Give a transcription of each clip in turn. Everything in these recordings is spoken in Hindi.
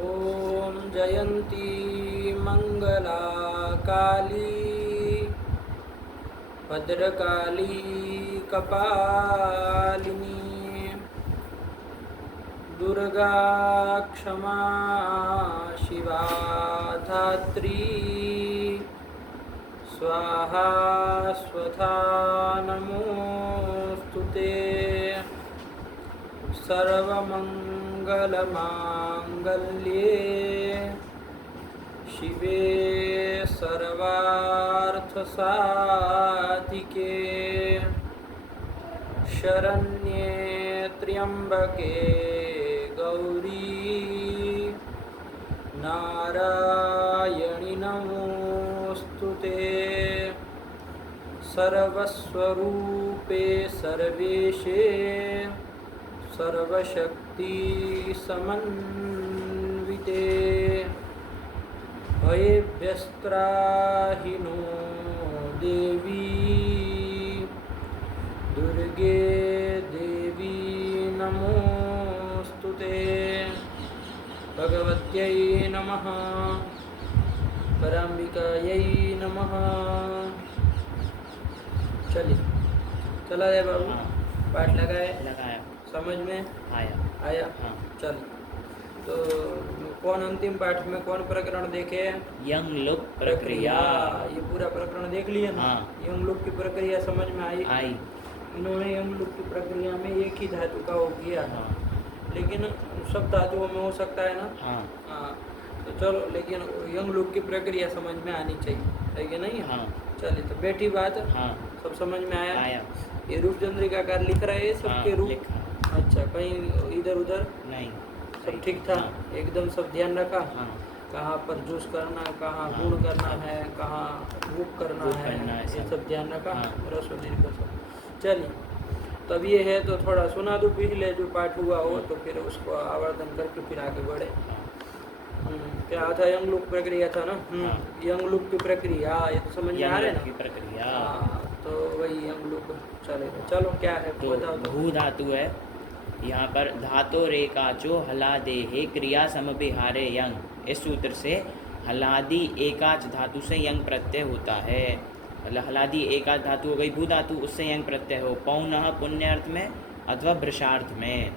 ॐ जयन्ती मंगला काली भद्रकाली कपालिनी दुर्गा क्षमा शिवा धात्री स्वाहा स्वधा नमोस्तुते सर्वमंगलमांगल्ये शिवे सर्वार्थसाधिके शरण्ये त्र्यंबके गौरी नारायणि नमोस्तुते सर्वस्वरूपे सर्वेशे सर्वशक्ति समन्विते भयेभ्यस्त्राहि नो देवी दुर्गे देवी नमोस्तुते भगवत्यै नमः पराम्बिकायै नमः। चलिए चला जाए बाबू। हाँ। पाठ लगाए लगाया, समझ में आया। आया। हाँ। चल तो कौन अंतिम पाठ में कौन प्रकरण देखे? यंग लुक प्रक्रिया। ये पूरा प्रकरण देख लिया ना? हाँ। यंग लुक की प्रक्रिया समझ में आई? आई। इन्होंने यंग लुक की प्रक्रिया में एक ही धातु का वो किया था। हाँ। लेकिन सब धातुओं में हो सकता है ना? हाँ। हाँ तो चलो, लेकिन यंग लुक की प्रक्रिया समझ में आनी चाहिए, है कि नहीं? हाँ। चलिए तो बैठी बात। हाँ। सब समझ में आया? आया। ये रूप चंद्रिकाकार लिख रहे हैं सबके हाँ, रूप? लिखा। अच्छा, कहीं इधर उधर नहीं, सब ठीक था? हाँ। एकदम सब ध्यान रखा? हाँ। कहाँ पर जूस करना, कहाँ हाँ। गुण करना है, कहाँ रूप करना रूप है, करना है, ये सब। सब ध्यान रखा? हाँ। रसो दीर्घ सब। चलिए तब ये है तो थोड़ा सुना दो पिछले जो पाठ हुआ हो, तो फिर उसको आवर्तन करके फिर आगे बढ़े। क्या था? यंग लुक प्रक्रिया था ना? हाँ। यंग लुक की प्रक्रिया ये तो समझ में आ रहे यंग ना? की प्रक्रिया। हाँ, तो वही यंग लुक चलेगा। चलो क्या है तो बताओ तो। भू धातु है यहाँ पर। धातो रेकाचो हलादेहे क्रिया समविहारे यंग। इस सूत्र से हलादी एकाच धातु से यंग प्रत्यय होता है। मतलब हलादी एकाच धातु हो गई भू धातु, उससे यंग प्रत्यय हो पौनः पुण्यर्थ में अथवा वृषार्थ में।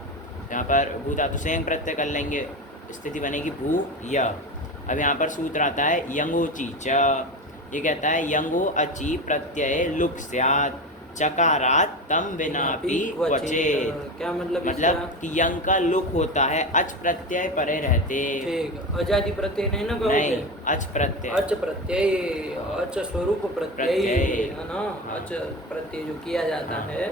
यहाँ पर भू धातु से यंग प्रत्यय कर लेंगे, स्थिति बनेगी भू य। अब यहाँ पर सूत्र आता है यंगोची च। ये कहता है यंगो अची प्रत्यय लुक स्यात् चकारात तम विनापि क्वचित। क्या मतलब? मतलब कि यंग का लुक होता है अच प्रत्यय परे रहते। ठीक, अजादि प्रत्यय नहीं ना कहोगे? नहीं, अच प्रत्यय। अच प्रत्यय, अच स्वरूप प्रत्यय है ना? अच प्रत्यय जो किया जाता हाँ। है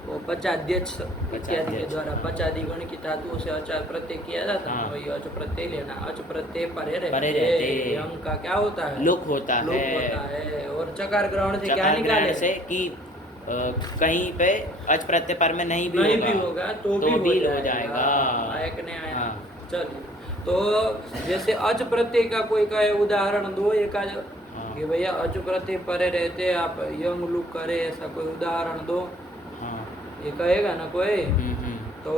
वो पचाध्यक्ष इत्यादि के पचाध्यक्ष, द्वारा हाँ। पचादिगण की धातुओं से अच प्रत्यय किया जाता है। हाँ। वही अच प्रत्यय लेना। अच प्रत्यय परे परे रहते, रहते। यंग का क्या होता है? लुक होता लुक है। होता है। और चकार ग्रहण से क्या चकार निकाले? ग्रहण से कि कहीं पे अच प्रत्यय पर में नहीं भी होगा तो भी हो जाएगा। आया कि नहीं आया? हाँ। चलिए तो जैसे अच प्रत्यय का कोई कहे उदाहरण दो एक आज हाँ। कि भैया अच प्रत्यय परे रहते आप यंग लुक करे, ऐसा कोई उदाहरण दो। हाँ। ये कहेगा ना कोई? हम्म। तो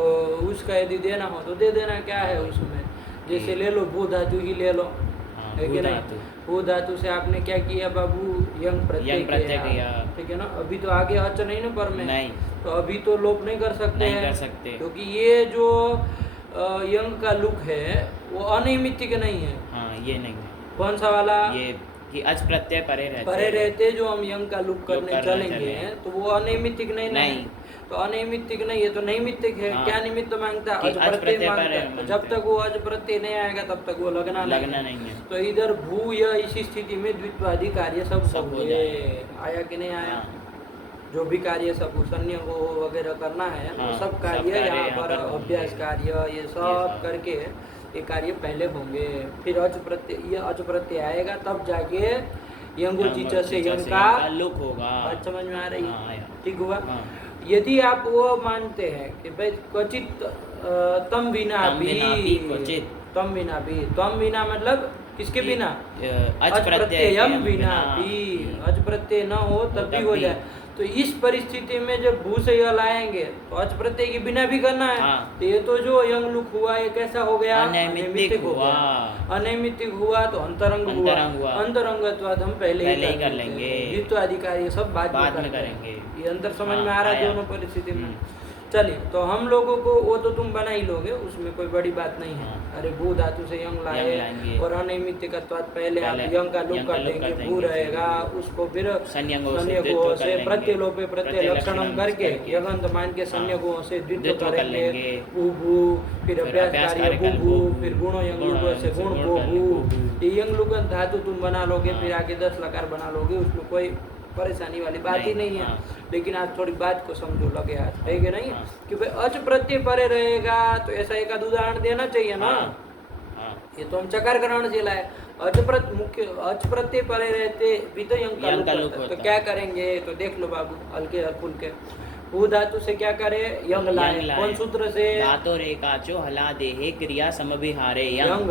उसका यदि देना हो तो दे देना। क्या है उसमें? जैसे ले लो भू धातु ही ले लो, हाँ, है कि भू नहीं? धातु। भू धातु से आपने क्या किया बाबू? यंग प्रत्यय किया, ठीक है ना? अभी तो आगे अच नहीं ना पर में, नहीं, तो अभी तो लोप नहीं कर सकते नहीं हैं, कर सकते। क्योंकि ये जो यंग का लुक है वो अनैमित्तिक नहीं है। हाँ, ये नहीं है। कौन सा वाला? ये कि अच प्रत्यय परे रहते जो हम यंग का लुक करने चलेंगे चलें। तो वो अनैमित्तिक नहीं ना है। नहीं। तो अनैमित्तिक नहीं है तो नैमित्तिक है। हाँ। क्या निमित्त मांगता? कि अच प्रत्यय प्रत्यय मांगता परे है। तो जब तक वो अच प्रत्यय नहीं आएगा तब तक वो लगना नहीं है। तो इधर भू या इसी स्थिति में द्वित्वादि कार्य सब हो होंगे। जाए। आया कि नहीं आया? हाँ। जो भी कार्य सब संज्ञा को वगैरह करना है वो हाँ, सब सब कार्य कार्य यहाँ यहाँ पर पर होंगे। अभ्यास कार्य ये सब करके ये कार्य पहले होंगे। फिर अच प्रत्यय, ये अच प्रत्यय आएगा तब जाके यंगोची च से यंग का लुक होगा। बात समझ में आ रही है? हाँ, आया। ठीक हुआ? हाँ। यदि आप वो मानते हैं कि भाई क्वचित तम बिना भी, तम बिना भी, तम बिना मतलब किसके बिना? अच प्रत्यय बिना भी, अच प्रत्यय न हो तब भी हो जाए। तो इस परिस्थिति में जब भू से य लाएंगे तो अच प्रत्यय के बिना भी करना है। हाँ। तो ये तो जो यंग लुक हुआ ये कैसा हो गया? अनैमित्तिक हो हुआ। गया। अनैमित्तिक हुआ तो अंतरंग हुआ। अंतरंग हुआ। अंतरंगत्वाद हम पहले ही कर लेंगे। द्वित्वाधिकारी ये सब बाद में में करेंगे। ये अंतर समझ हाँ, में आ रहा है आया। दोनों परिस्थिति में। चलिए, तो हम लोगों को वो तो तुम बना ही लोगे, उसमें कोई बड़ी बात नहीं है। हाँ। अरे भू धातु से यंग लाए लाएंगे। और अनैमित्तिकत्वाद पहले आप पहले यंग का लुक यंग का कर लुक देंगे, कर भू देंगे, रहेगा, उसको फिर संयंगों से संयंगों द्वित्व कर से लेंगे। प्रत्यलोपे प्रत्यय प्रत्यय लक्षणम लक्षणम करके करके। यगंत मान के संयंगों से द्वित्व द्वित्व कर करेंगे। लेंगे। भू भू फिर अभ्यास अभ्यास कार्य कार्य भू भू भू, फिर गुणो यंग गुण लुक से से गुण गुण भू कर भू। लेंगे। ये यंग लुक धातु तुम बना लोगे, हाँ। फिर आगे 10 लकार बना लोगे, उसमें कोई परेशानी वाली बात ही नहीं है। हाँ। लेकिन आज थोड़ी बात को समझो लगे आज, है कि नहीं? हाँ। कि भाई अच प्रत्यय परे रहेगा तो ऐसा एक आध उदाहरण देना चाहिए ना। हाँ। ये तो हम चकार ग्रहण से लाए। मुख्य अच प्रत्यय परे रहते भी तो यंग का यंग का लुक लुक होता है। होता तो क्या करेंगे? तो देख लो बाबू, हल्के हल्कुल के भू धातु से क्या करे? यंग लाए। यंग लाए। कौन सूत्र से? धातो रेकाचो हला देहे क्रिया समभिहारे यंग।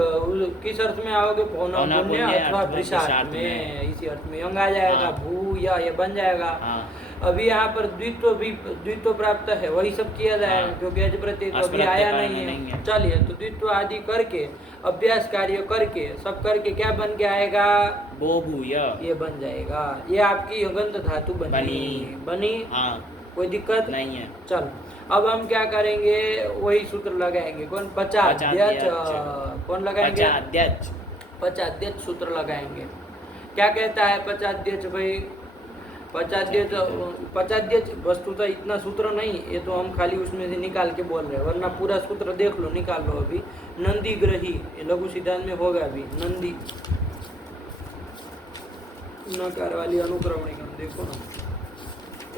किस अर्थ में आओगे? पौना पौना पुण्य पुण्य अथवा अथवा वृषार्थ वृषार्थ में, में। इसी अर्थ में यंग आ जाएगा। हाँ। भू या ये बन जाएगा। हाँ। अभी यहाँ पर द्वित्व प्राप्त है, वही सब किया जाएगा। हाँ। क्योंकि अज प्रत्यय तो अस अभी प्रत्यय आया नहीं नहीं है। है। चलिए, तो द्वित्व आदि करके अभ्यास कार्य करके सब करके क्या बन के आएगा? बो भूय। ये बन जाएगा। ये आपकी यगंत धातु बनी। हाँ। कोई दिक्कत नहीं है। चल, अब हम क्या करेंगे? वही सूत्र लगाएंगे। कौन? पचाद्यच। कौन लगाएंगे? पचाद्यच सूत्र लगाएंगे। क्या कहता है पचाद्यच भाई? पचाद्यच वस्तुतः इतना सूत्र नहीं, ये तो हम खाली उसमें से निकाल के बोल रहे हैं, वरना पूरा सूत्र देख लो, निकाल लो। अभी नंदी ग्रही, ये लघु सिद्धांत में होगा। अभी नंदी नकार वाली अनुक्रमणिक हम देखो ना,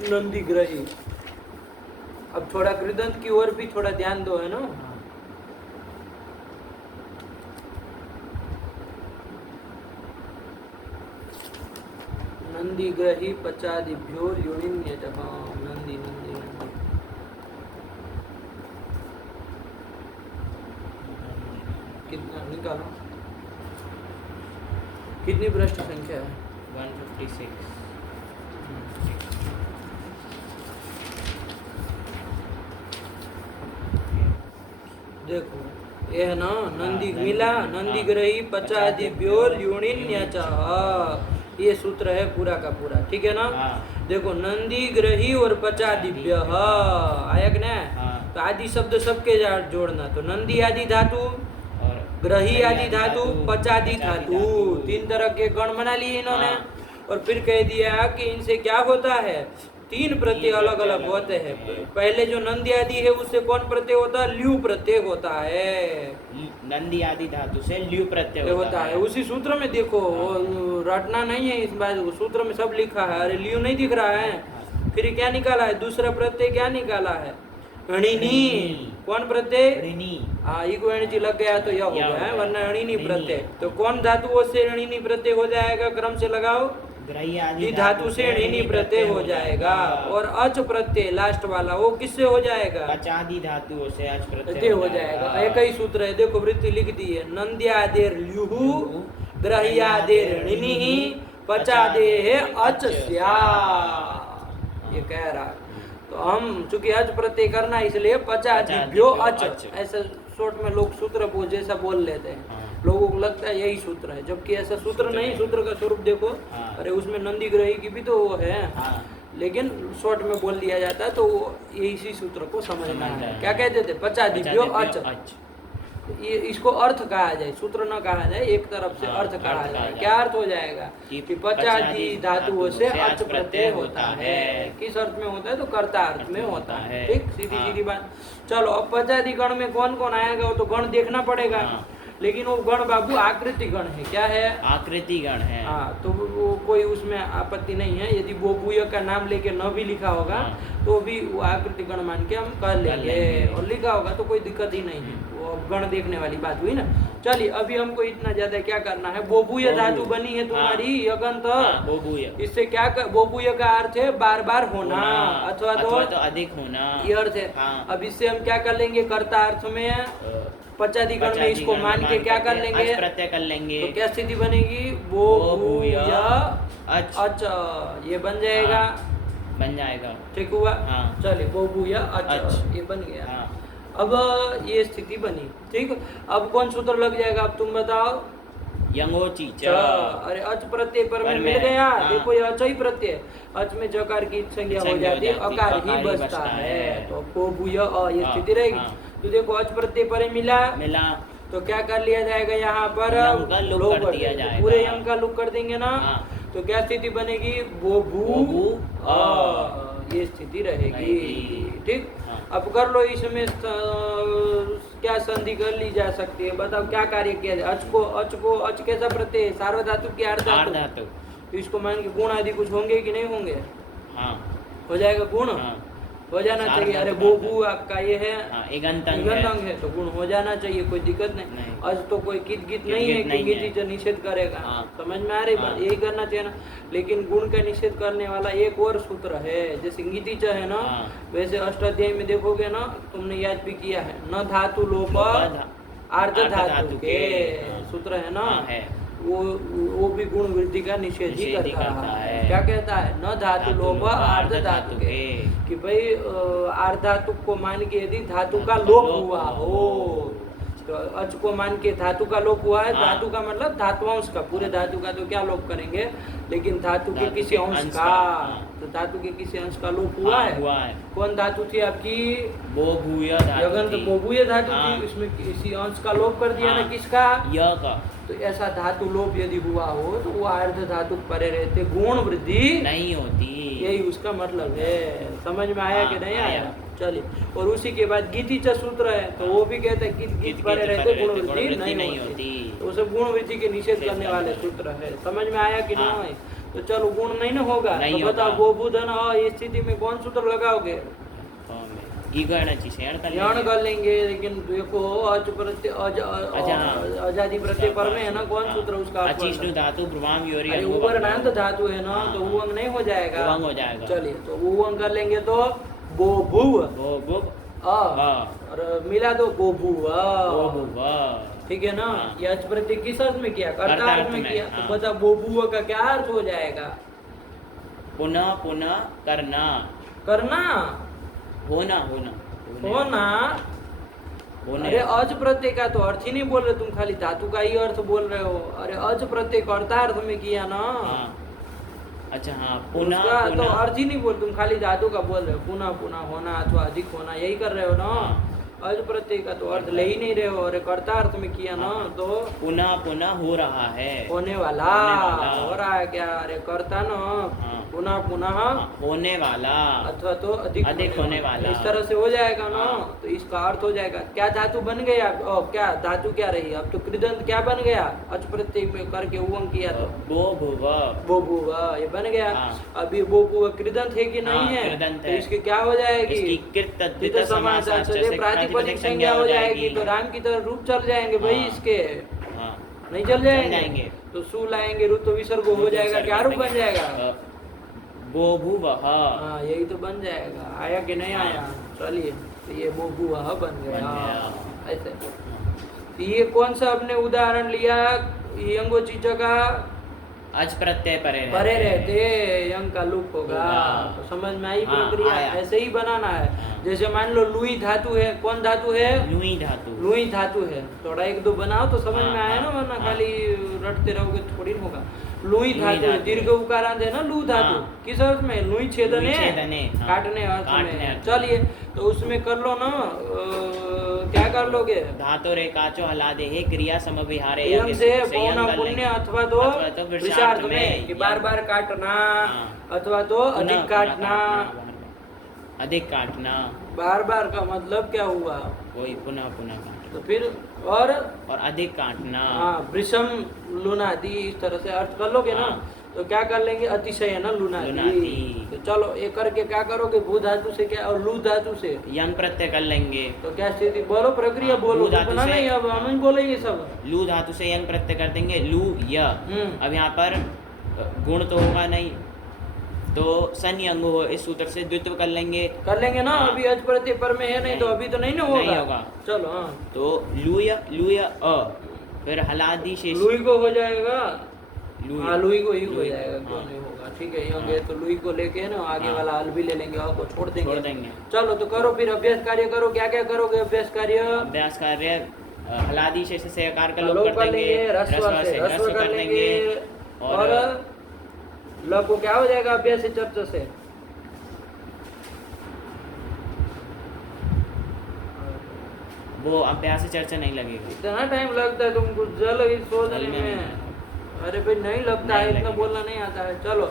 नंदी ग्रही। अब थोड़ा कृदंत की ओर भी थोड़ा ध्यान दो, है ना? नंदी ग्रही पचादिभ्यो योनिन्यत। हाँ, नंदी नंदी नंदी। कितना निकालो? कितनी पृष्ठ संख्या है? 156। देखो, ये है ना नंदी मिला। नंदी ग्रही पचादिभ्यो ल्यूणिन्यच, ये सूत्र है पूरा का पूरा, ठीक है ना? हाँ। देखो, नंदी ग्रही और पचादिभ्य आया कि ना? हाँ। तो आदि शब्द सबके जोड़ना। तो नंदी आदि धातु, और ग्रही आदि धातु, पचादि धातु, 3 तरह के गण बना लिए इन्होंने। हाँ। और फिर कह दिया कि इनसे क्या होता है? 3 प्रत्यय अलग अलग होते हैं। पहले जो नंदी आदि है उससे कौन प्रत्यय होता है? ल्यू प्रत्यय होता है। नंदी आदि धातु से ल्यू प्रत्यय होता है। उसी सूत्र में देखो, रटना नहीं है इस बात को, सूत्र में सब लिखा है। अरे ल्यू नहीं दिख रहा है? फिर क्या निकाला है? दूसरा प्रत्यय क्या निकाला है? ऋणी। कौन प्रत्यय? ऋणी। हाँ, इको एणची लग गया तो यह हो गया है, वरना ऋणी प्रत्यय। तो कौन धातुओं से ऋणी प्रत्यय हो जाएगा? क्रम से लगाओ। ग्रही आदि धातु से ऋणी प्रत्यय हो जाएगा। और अच प्रत्यय लास्ट वाला वो किससे हो जाएगा? पचादि धातुओं से अच प्रत्यय हो जाएगा। एक ही सूत्र है, देखो वृत्ति लिख दी है। नंद्यादेर ल्युहु, ग्रह्यादेर ऋणिहि, पचादेह अच स्या। ये कह रहा है। तो हम चूंकि अच प्रत्यय करना इसलिए पचादिभ्यो अच, ऐसा शॉर्ट में लोग सूत्र जैसा बोल लेते हैं। लोगों को लगता है यही सूत्र है, जबकि ऐसा सूत्र नहीं। सूत्र का स्वरूप देखो। अरे उसमें नंदी ग्रही की भी तो वो है, लेकिन शॉर्ट में बोल दिया जाता है, तो इसी सूत्र को समझना है। क्या कहते थे? पचादिभ्यो अच। ये इसको अर्थ कहा जाए, सूत्र न कहा जाए, एक तरफ से अर्थ कहा जाए। क्या अर्थ हो जाएगा? कि पचादि धातुओं से अच प्रत्यय होता है। किस अर्थ में होता है? तो कर्ता अर्थ में होता है। ठीक, सीधी सीधी बात। चलो, अब पचादि गण में कौन कौन आएगा वो तो गण देखना पड़ेगा। लेकिन वो गण बाबू आकृति गण है। क्या है? आकृति गण है। हाँ, तो वो कोई उसमें आपत्ति नहीं है। यदि बोबूय का नाम लेके न भी लिखा होगा तो भी वो आकृति गण मान के हम कर लेंगे, और लिखा होगा तो कोई दिक्कत ही नहीं है। वो गण देखने वाली बात हुई ना। चलिए, अभी हमको इतना ज्यादा क्या करना है? बोबूय धातु बनी है तुम्हारी यगंत। बोबूय, इससे क्या बोबूय का अर्थ है बार बार होना, अथवा तो अधिक होना, ये अर्थ है। अब इससे हम क्या कर लेंगे? कर्ता अर्थ में पचादि गण में इसको मान के क्या कर लेंगे? प्रत्यय कर लेंगे। तो क्या स्थिति बनेगी? वो अच, ये बन जाएगा। बन जाएगा। ठीक हुआ। हाँ। चलिए बोबू या अच अच। ये बन गया। हाँ। अब ये स्थिति बनी। ठीक, अब कौन सूत्र लग जाएगा, अब तुम बताओ। यंगोची च। अरे अच प्रत्यय पर में मिल गया। देखो ये अच ही प्रत्यय, अच में जकार की संज्ञा हो जाती है, अकार ही बचता है, तो बोबू या ये स्थिति रहेगी। तो देखो अच प्रत्यय पर मिला, तो क्या कर लिया जाएगा यहाँ पर, यंग का लुक कर दिया जाएगा। पूरे यंग का लुक कर देंगे ना। तो क्या स्थिति बनेगी, बोबू ये स्थिति रहेगी। ठीक, अब कर लो, इसमें क्या संधि कर ली जा सकती है, बताओ क्या कार्य किया जाए। अच को अच कैसा प्रत्यय, सार्वधातुक की अर्धातुक, तो इसको मान के गुण आदि कुछ होंगे कि नहीं होंगे। हाँ। हो जाएगा गुण। हो जाना चाहिए। अरे बोबू आपका ये है एक अंग है, तो गुण हो जाना चाहिए, कोई दिक्कत नहीं। आज तो कोई कित गीत नहीं है कि गीत निषेध करेगा। समझ में आ रही बात, यही करना चाहिए ना। लेकिन गुण का निषेध करने वाला एक और सूत्र है, जैसे गीतिच है ना, वैसे अष्टाध्यायी में देखोगे ना, तुमने याद भी किया है, न धातु लोप अर्ध धातु के सूत्र है ना, वो भी गुण वृद्धि का निषेध ही करता है। क्या कहता है, न धातु लोप अर्ध धातु के, कि भाई अर्ध धातु को मान के यदि धातु का लोप हुआ हो, तो अच को मान के धातु का लोप हुआ है। धातु का मतलब धातुअंश का, पूरे धातु का तो क्या लोप करेंगे, लेकिन धातु के किसी अंश का, तो धातु के किसी अंश का लोप हुआ है। कौन धातु थी आपकी, बोभूय धातु, बोभूय धातु थी, इसमें किसी अंश का लोप कर दिया ना, किसका, य का। तो ऐसा धातु लोप यदि हुआ हो तो वो अर्ध धातु परे रहते गुण वृद्धि नहीं होती, यही उसका मतलब है। समझ में आया कि नहीं आया। चलिए, और उसी के बाद गीतिच सूत्र है, तो वो भी कहते हैं गीत परे रहते गुण वृद्धि नहीं होती, तो सब गुण वृद्धि के निषेध करने वाले सूत्र है। समझ में आया कि नहीं। तो चलो, गुण नहीं ना होगा, तो बताओ बोबू धन इस स्थिति में कौन सूत्र लगाओगे, यान कर लेंगे। लेकिन देखो अच प्रत्यय आजादी प्रत्यय पर में है ना, कौन सूत्र उसका, धातु उवर्णांत धातु है ना, तो उवंग नहीं हो जाएगा। चलिए, तो उवंग कर लेंगे, तो बोभुव और मिला दो बोभुव। ठीक है ना। ये अच प्रत्यय किस अर्थ में किया, कर्ता अर्थ में किया, तो बता बोभुव का क्या अर्थ हो जाएगा, पुनः पुनः करना, करना, होना। अरे अज प्रत्यय का तो अर्थ ही नहीं बोल रहे तुम, खाली धातु का ही अर्थ बोल रहे हो। अरे अज प्रत्यय कर्ता अर्थ में किया ना। अच्छा, हाँ, पुनः तो अर्थ ही नहीं बोल, तुम खाली धातु का बोल रहे हो, पुनः पुनः होना अथवा अधिक होना, यही कर रहे हो ना। अज प्रत्यय का तो अर्थ ले ही नहीं रहे हो, और कर्ता अर्थ में किया ना, तो पुनः पुनः हो रहा है, होने वाला हो रहा है क्या, अरे कर्ता ना, पुनः पुनः होने वाला अथवा तो अधिक होने वाला, इस तरह से हो जाएगा ना। तो इसका अर्थ हो जाएगा, क्या धातु बन गया, क्या धातु क्या रही, अब तो कृदंत क्या बन गया, अच प्रत्यय में करके उवंग किया, तो बोभुव ये बन गया। अभी बोभुव कृदंत है कि नहीं है, तो इसके क्या हो जाएगी, प्रातिपदिक संज्ञा हो जाएगी, तो राम की तरह रूप चल जाएंगे भाई, इसके नहीं चल जाएंगे, तो सु लाएंगे रूप, तो विसर्ग हो जाएगा, क्या रूप बन जाएगा, बोभुवः। हाँ, यही तो बन जाएगा। आया कि नहीं आया। चलिए, तो ये बोभुवः बन गया ऐसे। तो ये कौन सा आपने उदाहरण लिया, यंगोचिच का अच प्रत्यय परे रहते यंग का लुक होगा, तो समझ में आई प्रक्रिया। ऐसे ही बनाना है। जैसे मान लो लुई धातु है, कौन धातु है, लुई धातु है, थोड़ा एक दो बनाओ तो समझ में आया ना, वरना खाली रटते रहोगे थोड़ी होगा। लुई धातु है, दीर्घ उकारांत है ना, लू धातु, किस अर्थ में, लुई छेदने काटने अर्थ में। चलिए, तो उसमें कर लो ना, क्या कर लोगे, धातु रेखाचो हलादे है क्रिया समविहारे यंग से पौना पुण्य अथवा तो विषार्थ में, कि बार बार काटना अथवा तो अधिक काटना, बार बार का मतलब क्या हुआ, वही पुनः पुनः, तो फिर और अधिक काटना, वृषम लुनादि, इस तरह से अर्थ कर लोगे ना। तो क्या कर लेंगे, अतिशय ना लुनादि। तो चलो एक करके क्या करोगे, भू धातु से क्या और लू धातु से यंग प्रत्यय कर लेंगे, तो क्या स्थिति, बोलो प्रक्रिया बोलो, बना नहीं, अब हम बोलेंगे सब। लू धातु से यंग प्रत्यय कर देंगे, लू य। अब यहाँ पर गुण तो होगा नहीं, तो सन्य अंग हो, इस सूत्र से द्वित्व कर लेंगे ना। अभी अच प्रत्यय पर में है नहीं, तो अभी तो नहीं ना होगा। चलो, तो लूय अ, फिर हलादि शेष, लुई को हो जाएगा हाँ लुई को ही हो जाएगा, क्यों हाँ। नहीं होगा। ठीक है, यंग है तो लुई को लेके ना आगे हाँ। वाला अल भी ले लेंगे, और को छोड़ छोड़ देंगे। देंगे। चलो तो करो फिर अभ्यास कार्य करो, क्या क्या करोगे अभ्यास कार्य? अभ्यास कार्य हलादी से आकार का लोप लोप कर देंगे, रस्व से रस्व कर लेंगे, और ल को क्या हो जाएगा अभ्यास से चर्च से? वो अभ्यास से चर्चा नहीं लगेगा। इतना टाइम लगता है तुमको जल ही सोचने जल में में? नहीं। अरे भाई नहीं लगता है, नहीं इतना लगेगा। बोलना नहीं आता है। चलो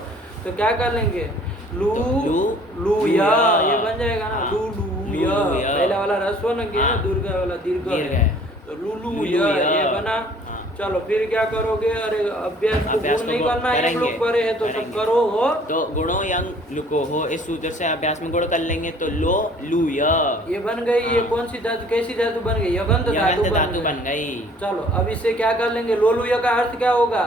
तो क्या कर लेंगे? लू तो लू लू या, या। ये बन जाएगा ना, हाँ। लू लू लू या। लू या। पहला वाला रस्व न गया, हाँ। दुर्गा वाला दीर्घ दीर्घ है, है। तो लू लू लू या या। ये बना। हाँ। चलो फिर क्या करोगे? अरे अभ्यास को अभ्यास गुण को नहीं करना है, हम करेंगे, लोग पढ़े हैं तो सब करेंगे। करो हो। तो गुणो यंग लुको हो, इस सूत्र से अभ्यास में गुण कर लेंगे तो लो लू य। ये बन गई। ये हाँ। कौन सी धातु, कैसी धातु बन गई? यगंत धातु यगंत धातु बन बन गई। गई। चलो अब इससे क्या कर लेंगे? लोलुया का अर्थ क्या होगा?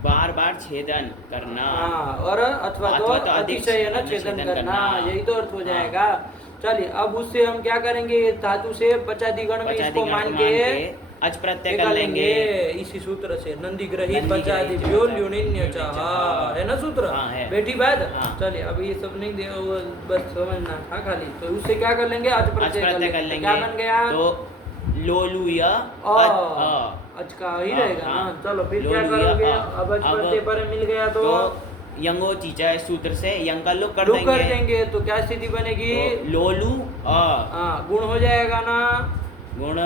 बार बार छेदन करना। हाँ, और अथवा तो अतिशय न छेदन करना, यही तो अर्थ हो जाएगा। चलिए अब उससे हम क्या करेंगे? ये धातु से पचादी गण में इसको मान के अच प्रत्यय कर निकाल लेंगे। लेंगे इसी सूत्र से। नंदी ग्रहित नंदी पचादी ग्रहित व्यो पचादी ल्युनिन्य च, हाँ। है ना सूत्र? हाँ, है। बैठी बात। हाँ। चलिए अब ये सब नहीं दे, वो बस समझना था खाली। तो उससे क्या कर लेंगे? अच अच प्रत्यय प्रत्यय कर तो लेंगे। क्या बन गया? तो लोलू य अच का ही रहेगा ना। हाँ। चलो फिर क्या लोलू या करोगे? अ। अब अच प्रत्यय पर मिल गया तो यंगो चीचा इस सूत्र से यंग का लोप कर लुक देंगे। कर देंगे तो क्या स्थिति बनेगी? तो लोलू अ। हाँ, गुण हो जाएगा ना। गुण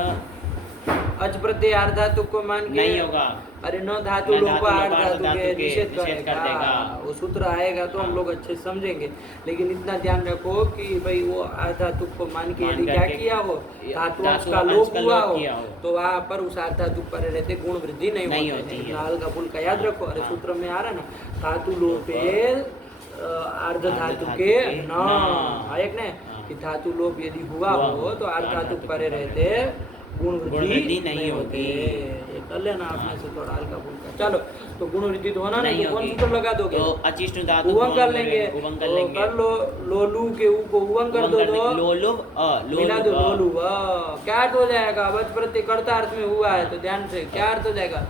अच प्रत्यय आर्ध धातु को मान के नहीं होगा। अरे न धातु न लोप धातु आर्ध लोप आर्ध धातु धातु के के निषेध निषेध कर करेगा। देगा। वो सूत्र आएगा तो हम हाँ। लोग अच्छे से समझेंगे। लेकिन इतना ध्यान रखो कि भाई वो आर्ध धातु को मान के मान यदि क्या करके किया हो, धातु अंश धातु का अंश लोप का हुआ लोप हो, किया हो। तो वहाँ पर उस आर्ध धातु पर रहते गुण वृद्धि नहीं नहीं होती होती है। है। इतना हल्का फुल्का याद रखो। अरे हाँ। सूत्र में आ रहा है ना, धातु लोपे आर्ध धातु धातु के के न, न। एक ने हाँ। कि धातु लोप यदि हुआ हो तो आर्ध धातु परे रहते गुण वृद्धि नहीं होती। ये कर लेना आपने से थोड़ा हल्का फुल्का। चलो तो गुण वृद्धि तो होना नहीं, तो कौन सूत्र लगा दोगे? तो अचिष्ट धातु उवंग कर लेंगे। उवंग कर तो लेंगे। कर लो, लोलू के ऊ को उवंग कर दो तो लोलुव अ मिला दो लोलुव लोलू। क्या अर्थ हो जाएगा? वच प्रत्यय कर्ता अर्थ में हुआ है तो ध्यान से क्या अर्थ हो जाएगा?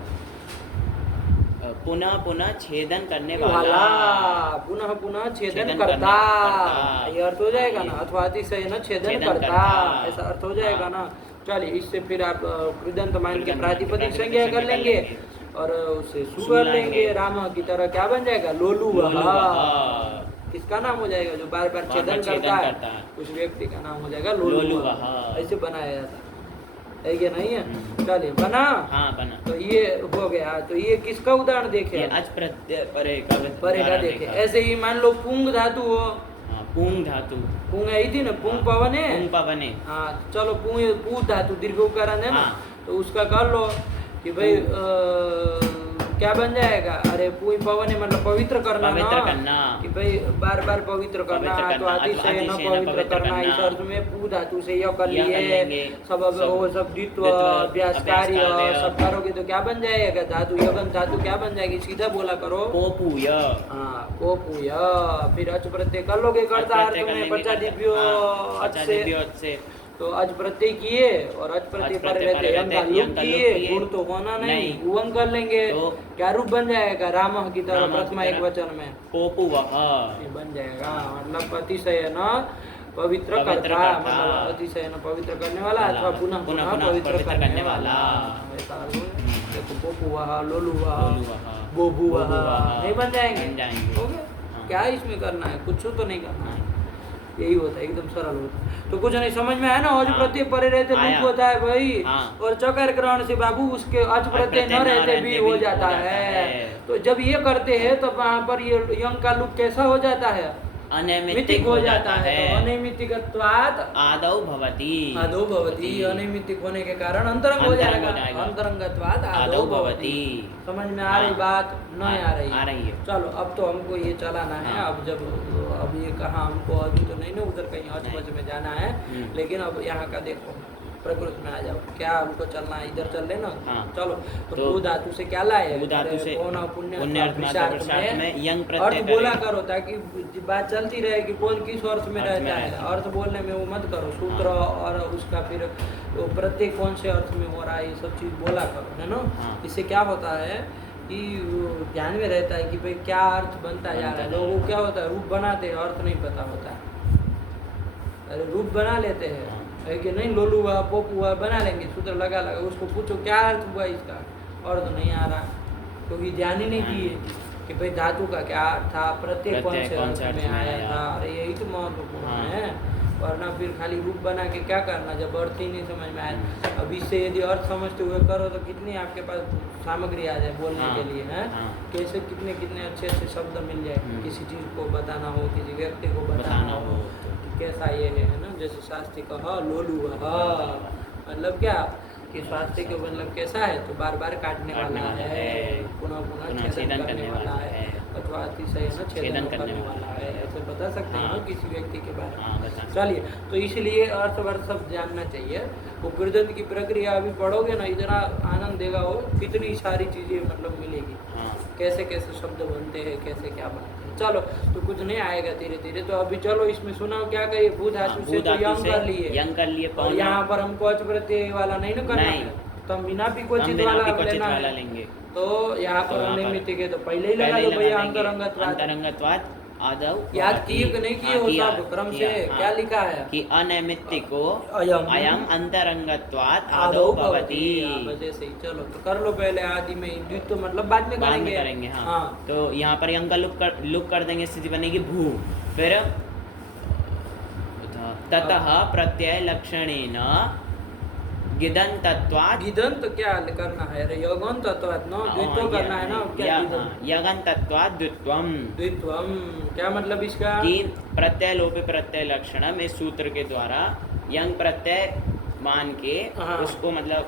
पुनः पुनः छेदन करने वाला। वाला पुनः पुनः छेदन छेदन करता, करता। ये अर्थ हो जाएगा ना। अथवा अतिशय न छेदन छेदन करता, करता। ऐसा अर्थ हो जाएगा हाँ। ना। चलिए इससे फिर आप कृदंत मान के कृदंत प्रातिपदिक प्रातिपदिक संज्ञा कर संज्ञा कर लेंगे लेंगे। और उसे सु सु कर लाएंगे। लेंगे। राम की तरह क्या बन जाएगा? लोलू लोलुवः। किसका नाम हो जाएगा? जो बार बार छेदन छेदन करता करता है है। उस व्यक्ति का नाम हो जाएगा लोलू। लोलुवः। ऐसे बनाया जाता है क्या? नहीं है? चलिए बना। हाँ बना। तो ये हो गया। तो ये किसका उदाहरण देखे? ये अच प्रत्यय परे का परे का देखे। ऐसे ही मान लो पुंग धातु हो, हाँ, पुंग धातु। पुंग आई थी ना, पुंग पवन है। पुंग पवने। हाँ चलो पुंग पू धातु दीर्घ उच्चारण है ना, हाँ। तो उसका कर लो कि भाई क्या बन जाएगा? अरे पुई पवन है मतलब पवित्र करना ना, पवित्र करना। कि भाई बार बार पवित्र करना, पवित्र तो करना, अतिशय न अतिशय न पवित्र पवित्र करना। इस करना। अर्थ में पू धातु से यह कर यह कर लिए लेंगे। सब। अब वो सब द्वित्व अभ्यास कार्य सब करोगे तो क्या बन जाएगा? धातु यगन धातु क्या बन जाएगी? सीधा बोला करो। पोपूय। हाँ कोपूय। फिर अच प्रत्यय कर लोगे कर्ता अर्थ में पचादिभ्यो अच से। तो अच प्रत्यय किए और अच प्रत्यय पर रहते यंग का लुक किए, गुण तो होना नहीं, उवंग कर लेंगे। तो क्या रूप बन जाएगा? राम की तरह प्रथमा एक वचन में पोपुवः। ये बन जाएगा। मतलब अतिशय न पवित्र पवित्र करता, करता। मतलब अतिशय न पवित्र करने वाला अथवा पुनः पुनः पवित्र करने वाला। ऐसा अर्थ है। देखो पोपुवः, लोलुवः, लोलुवः, बोभुवः बोभुवः। नहीं बन जाएंगे? बन जाएंगे। हो गया? हाँ। क्या इसमें करना है? कुछ तो नहीं करना है। यही होता है, एकदम सरल होता है। तो कुछ नहीं समझ में आया ना? अज हाँ। प्रत्यय परे रहते आया। लुक होता है भाई। हाँ। और चकार ग्रहण से बाबू उसके अज प्रत्यय न रहते भी हो जाता है। तो जब ये करते हैं तो वहाँ पर ये यंग का लुक कैसा हो जाता है? अनैमित्तिक हो जाता है। तो अनैमित्तिकत्वात् आदौ भवति। आदौ भवति। अनैमित्तिक होने के कारण अंतरंग हो अंतरंग जाएगा। हो जाएगा। अंतरंगत्वात् आदौ आदौ भवति। भवति। समझ में आ रही हाँ। बात? नहीं आ रही? आ रही है। चलो अब तो हमको ये चलाना है। हाँ। अब जब अब ये कहा हमको अभी तो नहीं ना उधर कहीं अचमच में जाना है, हम्म। लेकिन अब यहाँ का देखो प्रकृत में आ जाओ। क्या हमको चलना है, इधर चल लेना। हाँ। चलो तो तो भू धातु से क्या लाए? भू धातु से कौन पुण्य पुण्य अर्थ मात्र पुरुषार्थ पुरुषार्थ में यंग प्रत्यय अर्थ बोला करेंगे। करो, ताकि बात चलती रहे कि कौन किस अर्थ में अर्थ में रहता है। रहता है। अर्थ बोलने में वो मत करो, सूत्र और उसका फिर वो प्रत्येक कौन से अर्थ में हो रहा है, ये सब चीज़ बोला करो, है ना। हाँ। इससे क्या होता है कि वो ध्यान में रहता है कि भाई क्या अर्थ बनता जा रहा है। लोगों को क्या होता है, रूप बनाते हैं, अर्थ नहीं पता होता है। अरे रूप बना लेते हैं, है कि नहीं, लोलू हुआ पोपू हुआ बना लेंगे, सूत्र लगा लगा, उसको पूछो क्या अर्थ हुआ इसका, अर्थ नहीं आ रहा, क्योंकि ध्यान ही नहीं दिए कि भाई धातु का क्या अर्थ था, प्रत्येक कौन से अर्थ में आया था। अरे यही तो महत्वपूर्ण है, वरना फिर खाली रूप बना के क्या करना जब अर्थ ही नहीं समझ में आए। अब इससे यदि अर्थ समझते हुए करो तो कितनी आपके पास सामग्री आ जाए बोलने के लिए, है कैसे कितने कितने अच्छे अच्छे शब्द मिल जाए। किसी चीज़ को बताना हो, किसी व्यक्ति को बताना हो कि कैसा ये है ना। जैसे शास्त्री का ह लोलू मतलब क्या कि स्वास्थ्य के मतलब कैसा है, तो बार बार काटने वाला है, पुनः पुनः छेदन करने वाला है, अथवा अतिशय न छेदन करने वाला है, ऐसे बता सकते हैं ना किसी व्यक्ति के बारे में। चलिए, तो इसलिए अर्थ वर्थ सब जानना चाहिए। वो गुरुदंत की प्रक्रिया अभी पढ़ोगे ना, इतना आनंद देगा वो, कितनी सारी चीज़ें मतलब मिलेगी, कैसे कैसे शब्द बनते हैं, कैसे क्या बनते हैं। चलो, तो कुछ नहीं आएगा धीरे धीरे। तो अभी चलो इसमें सुनाओ क्या कहिए। भू धातु से तो यंग कर लिए, और यहाँ पर हमको अच प्रत्यय वाला नहीं ना करना है, तो बिना भी क्वचित वाला लेंगे। तो यहाँ पर अनियमित के तो पहले ही लगा लो भैया, अंतरंगत्वाद आदौ। याद किए कि नहीं किए, वो सब क्रम से क्या लिखा है कि अनैमित्तिक को अयम अंतरंगत्वाद आदौ भवति। बस ऐसे ही। चलो तो कर लो पहले आदि में, द्वित्व मतलब बाद में करेंगे। हाँ। तो यहाँ पर यंग का लुक कर देंगे, स्थिति बनेगी भू। फिर ततः प्रत्यय लक्षणेन गिदन्तत्वात्। गिदंत क्या करना है, यगन्तत्वात् ना, द्वित्व करना है ना। क्या यगन्तत्वात् द्वित्वम्। द्वित्वम् क्या मतलब इसका, कि प्रत्यय लोपे प्रत्यय लक्षणम, इस सूत्र के द्वारा यंग प्रत्यय मान के उसको मतलब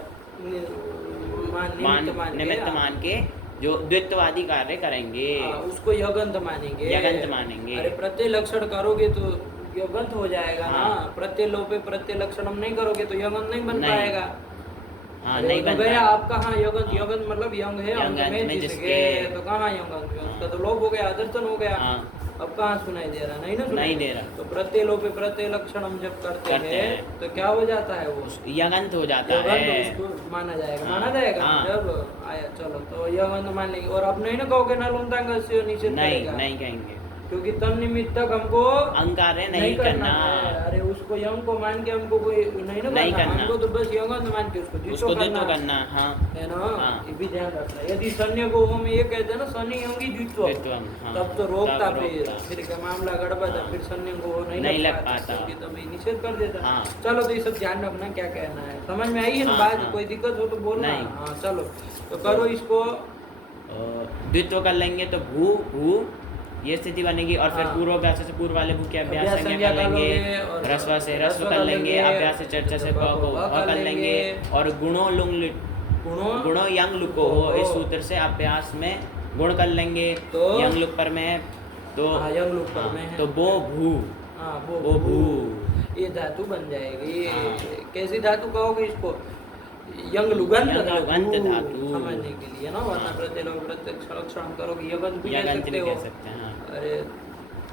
निमित्त मान के जो द्वित्ववादी कार्य करेंगे उसको यगंत मानेंगे। यगंत मानेंगे। अरे प्रत्यय लक्षण करोगे तो यगंत हो जाएगा ना। प्रत्यय लोपे प्रत्यय लक्षण हम नहीं करोगे तो यगंत नहीं बन पाएगा। नहीं बन गया आप कहाँ यगंत, यगंत मतलब यंग है अंत में जिसके, तो कहाँ यगंत, उसका तो लोप हो गया, आदर्शन हो गया। अब कहाँ सुनाई दे रहा, नहीं ना नहीं दे रहा। तो प्रत्यय लोपे प्रत्यय लक्षण हम जब करते हैं तो क्या हो जाता है, वो यगंत हो जाता है, उसको माना जाएगा। माना जाएगा जब आया। चलो तो यगंत मान लेंगे। और अब नहीं ना कहोगे नलुंतांग से नीचे नहीं कहेंगे, क्योंकि तन निमित्तक हमको अंकार नहीं करना। अरे उसको यंग को मान के हमको कोई नहीं करना, हमको तो बस यंग मान के उसको द्वित्व करना है ना। ये भी ध्यान रखना। यदि सन्य को हम ये कहते हैं ना, सन्य यंगी द्वित्व, तब तो रोकता, फिर का मामला गड़बड़ था, फिर सन्य को नहीं लग पाता, क्योंकि तो मैं निषेध कर देता। चलो तो ये सब ध्यान रखना क्या कहना है, समझ में आई है ना बात। कोई दिक्कत हो तो बोलना। हाँ चलो तो करो इसको। द्वित्व कर लेंगे तो भू भू ये स्थिति बनेगी। और फिर पूर्वाभ्यास से पूर्व वाले भू के अभ्यास संज्ञा कर लेंगे, रस्व से रस्व कर लेंगे, अभ्यास से चर्चा से प को कर लेंगे। और गुणों गुणों यंग लुको हो, इस सूत्र से अभ्यास में गुण कर लेंगे। तो यंग लुक पर में तो यंग लुक पर में है तो बो भू, वो भू ये धातु बन जाएगी। कैसी धातु कहोगे इसको, यंग लुगंत धातु समझने के लिए ना, वरना प्रत्यय लक्षण करोगे यगंत भी कह सकते हैं। अरे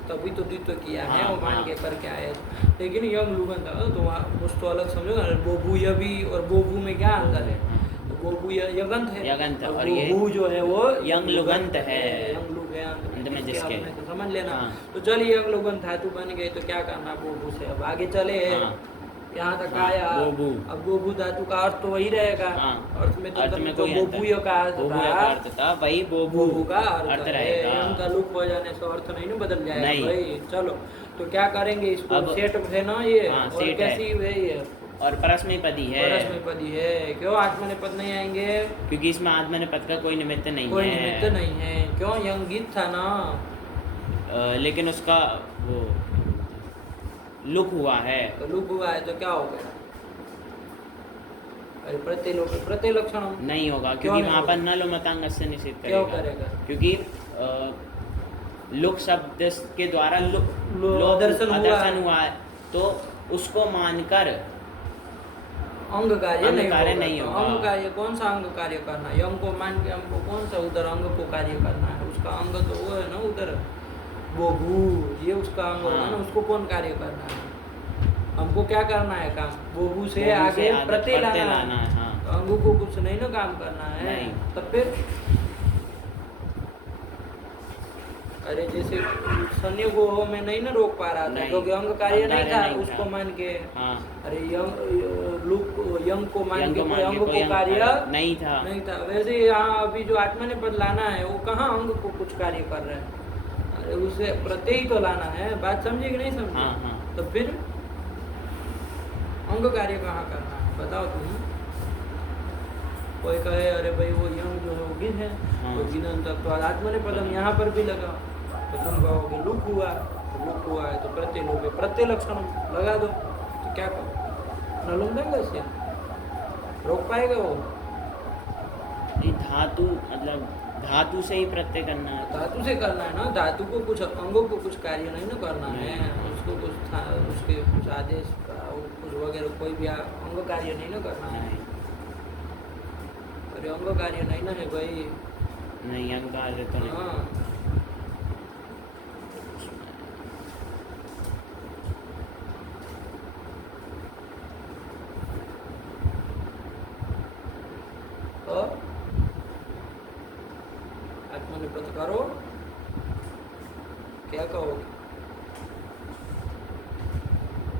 तभी तो द्वित्व किया है, वो मान के करके आए। लेकिन यंग लुगंत तो कुछ तो अलग समझो। बोभू भी और बोभू में क्या अंतर है, तो बोभू यगंत है, और बोभू जो है वो यंग लुगंत है, यंग लुगंत में जिसके तो समझ लेना। तो चलिए यंग लुगंत धातु बन गई, तो क्या करना बोभू से। अब आगे चले, यहाँ तक आया। अब गोभू धातु का अर्थ तो वही रहेगा। अर्थ में तो गोभूय का अर्थ था, वही बोभू का अर्थ रहेगा। का लुक हो जाने से अर्थ नहीं ना बदल जाएगा भाई। चलो तो क्या करेंगे इसको, सेट है ना ये, और कैसी है ये, और परस्मैपदी है। परस्मैपदी है, क्यों आत्मनेपद नहीं आएंगे, क्योंकि इसमें आत्मनेपद का कोई निमित्त नहीं है। कोई निमित्त नहीं है, क्यों यंगित था ना, लेकिन उसका वो लुक हुआ है। तो लुक हुआ है तो क्या हो गया, अरे प्रत्यय लोप प्रत्यय लक्षण नहीं होगा, क्योंकि वहाँ पर न लोमतांग से निषेध क्यों करेगा, क्योंकि लुक शब्द के द्वारा दर्शन हुआ है, तो उसको मानकर अंग कार्य अंग नहीं कार्य होगा। नहीं तो होगा। अंग कार्य कौन सा अंग कार्य करना है? यंग को मान के हमको कौन सा उधर अंग को कार्य करना है? उसका अंग तो वो है ना उधर बोभू, ये उसका अंग होगा ना, उसको कौन कार्य करना है? हमको क्या करना है काम? बोभू से बोभू आगे से आगे प्रत्यय प्रत्यय लाना लाना है। है, हाँ। तो अंगों को कुछ नहीं ना काम करना है। नहीं। तब फिर अरे जैसे शनि को मैं नहीं ना रोक पा रहा था नहीं। क्योंकि अंग कार्य अंग नहीं कार्य था नहीं उसको था। मान के। हाँ। अरे यंग को मान यंग के को कोई मान के अंग कोई को अंग कार्य कार्य नहीं था। नहीं था। वैसे ही यहाँ अभी जो आत्मनेपद लाना है वो कहाँ अंग को कुछ कार्य कर रहा है? अरे उसे प्रत्यय ही तो लाना है। बात समझे कि नहीं समझे? हाँ, हाँ। तो फिर अंग कार्य कहाँ करना है बताओ तुम। कोई कहे अरे भाई वो यंग जो है वो गिन है, हाँ। तो गिनन तक तो आत्मनेपदम यहाँ पर भी लगा, तो तुम कहोगे लुक हुआ, तो लुक हुआ है तो प्रत्यय लोग प्रत्यय लक्षण लगा दो, तो क्या करो? न लूंगा कैसे रोक पाएगा वो? ये धातु मतलब धातु से ही प्रत्यय करना है। धातु से करना है ना, धातु को कुछ अंगों को कुछ कार्य नहीं ना करना है, नहीं। उसको कुछ उसके कुछ आदेश कुछ वगैरह कोई भी अंग कार्य नहीं ना करना है। नहीं, अरे अंग कार्य नहीं ना है भाई। नहीं अंग कार्य तो नहीं। हाँ तो आत्मनिपद करो, क्या कहोगे?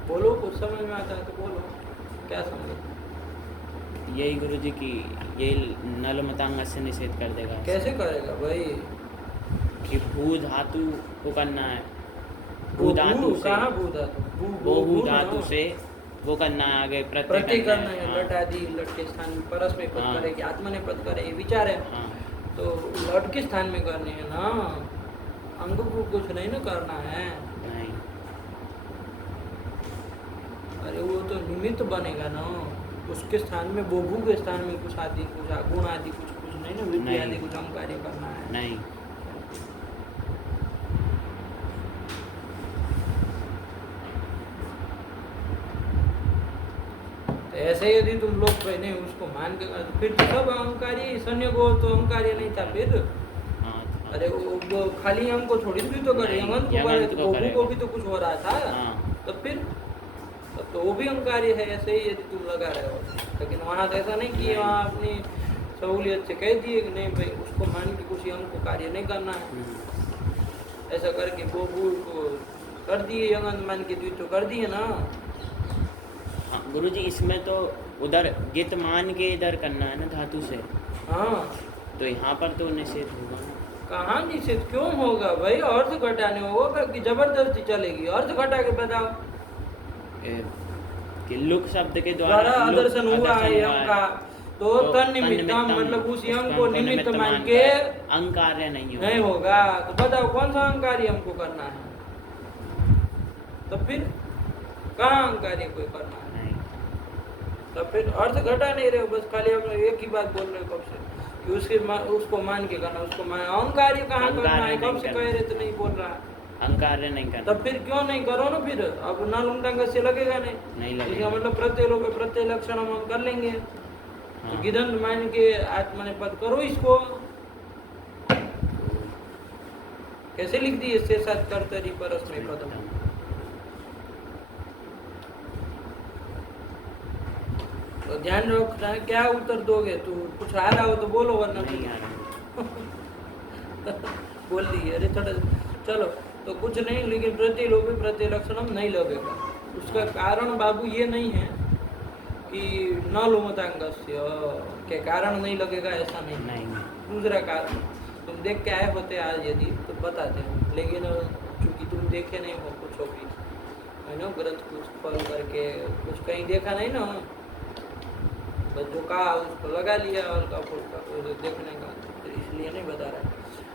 बोलो, कुछ समझ में आता है तो बोलो, क्या समझे? यही गुरुजी की यही नल मतांग से निषेध कर देगा। कैसे करेगा भाई? कि भू धातु को करना है। वो भू धातु से, कहाँ भू धातु? वो भू ना। धातु से वो करना है, आगे प्रत्यय प्रत्यय करना है। हाँ। लट आदि लट के स्थान में परस्मय पद हाँ। करे कि आत्मनेपद करे, ये विचार है। हाँ। तो लट के स्थान में करने है ना, अंग को कुछ नहीं ना करना है। नहीं। अरे वो तो निमित्त बनेगा ना, उसके स्थान में बोभू के स्थान में कुछ आदि कुछ गुण आदि कुछ नहीं ना, वृत्ति नहीं। आदि कुछ अंग कार्य करना है। नहीं। तो ऐसे यदि तुम लोग पहले उसको मान के तो फिर तो सब अहंकारी, शून्य को तो अहंकार्य नहीं था फिर। हाँ। अरे वो खाली अंग को थोड़ी भी तो करे, नहीं, यमन को करे, यमन तो को बोभू करेगा। को भी तो कुछ हो रहा था। हाँ। तो फिर तो वो भी अहंकार्य है ऐसे ही यदि तुम लगा रहे हो। लेकिन वहाँ तो ऐसा नहीं कि नहीं। वहाँ अपनी सहूलियत से कह दिए कि नहीं भाई उसको मान के कुछ अंग को कार्य नहीं करना है, ऐसा करके बोभू को कर दिए, यमन मान के द्वित्व कर दिए ना। हाँ गुरुजी, इसमें तो उधर गित मान के इधर करना है ना धातु से, हाँ तो यहाँ पर तो निषेध होगा ना। कहाँ निषेध क्यों होगा भाई? अर्थ घटाने होगा कि जबरदस्ती चलेगी? अर्थ घटा के बताओ। कि लुक शब्द के द्वारा द्वारा आदर्शन हुआ है यम का, तो तन तन्निमित्तम, निमित्तम मतलब उस यम उसका को हमको निमित्त निमित्त मान मान के अंग कार्य नहीं होगा। नहीं होगा। तो बताओ कौन सा अंग कार्य हमको करना है? तो फिर कहाँ अंग कार्य कोई करना है? नहीं। तो फिर अर्थ घटा नहीं रहे हो, बस खाली आप एक ही बात बोल रहे हो कब से कि उसको मान के करना, उसको मान अंग कार्य कहाँ अंग करना कार्य है? कब नहीं से करना। कह रहे तो नहीं बोल रहा। अंग कार्य नहीं करना। तब फिर क्यों नहीं करो ना? फिर अब न लुंडंग से लगेगा नहीं, नहीं इसका लगेगा। मतलब प्रत्यय लोग प्रत्यय लक्षण हम कर लेंगे। हाँ। तो गिदन मान के आत्मनेपद करो इसको। कैसे लिख दिए? से साथ कर्तरी परस्मय पदम। तो ध्यान रखना, क्या उत्तर दोगे? तू कुछ आ रहा हो तो बोलो, वरना नहीं आ रहा। बोल दिए। अरे थोड़ा चलो, तो कुछ नहीं, लेकिन प्रत्यय लोग प्रत्यय लक्षणम नहीं लगेगा। उसका कारण बाबू ये नहीं है कि न लोमतांगस्य के कारण नहीं लगेगा, ऐसा नहीं। नहीं। दूसरा कारण तुम देख के आए होते आज यदि तो बताते हैं, लेकिन चूंकि तुम देखे नहीं हो कुछ भी है ना, ग्रंथ कुछ फल करके कुछ कहीं देखा नहीं ना, बस जो कहा उसको लगा लिया हल्का फुल्का, तो देखने का, तो इसलिए नहीं बता रहा।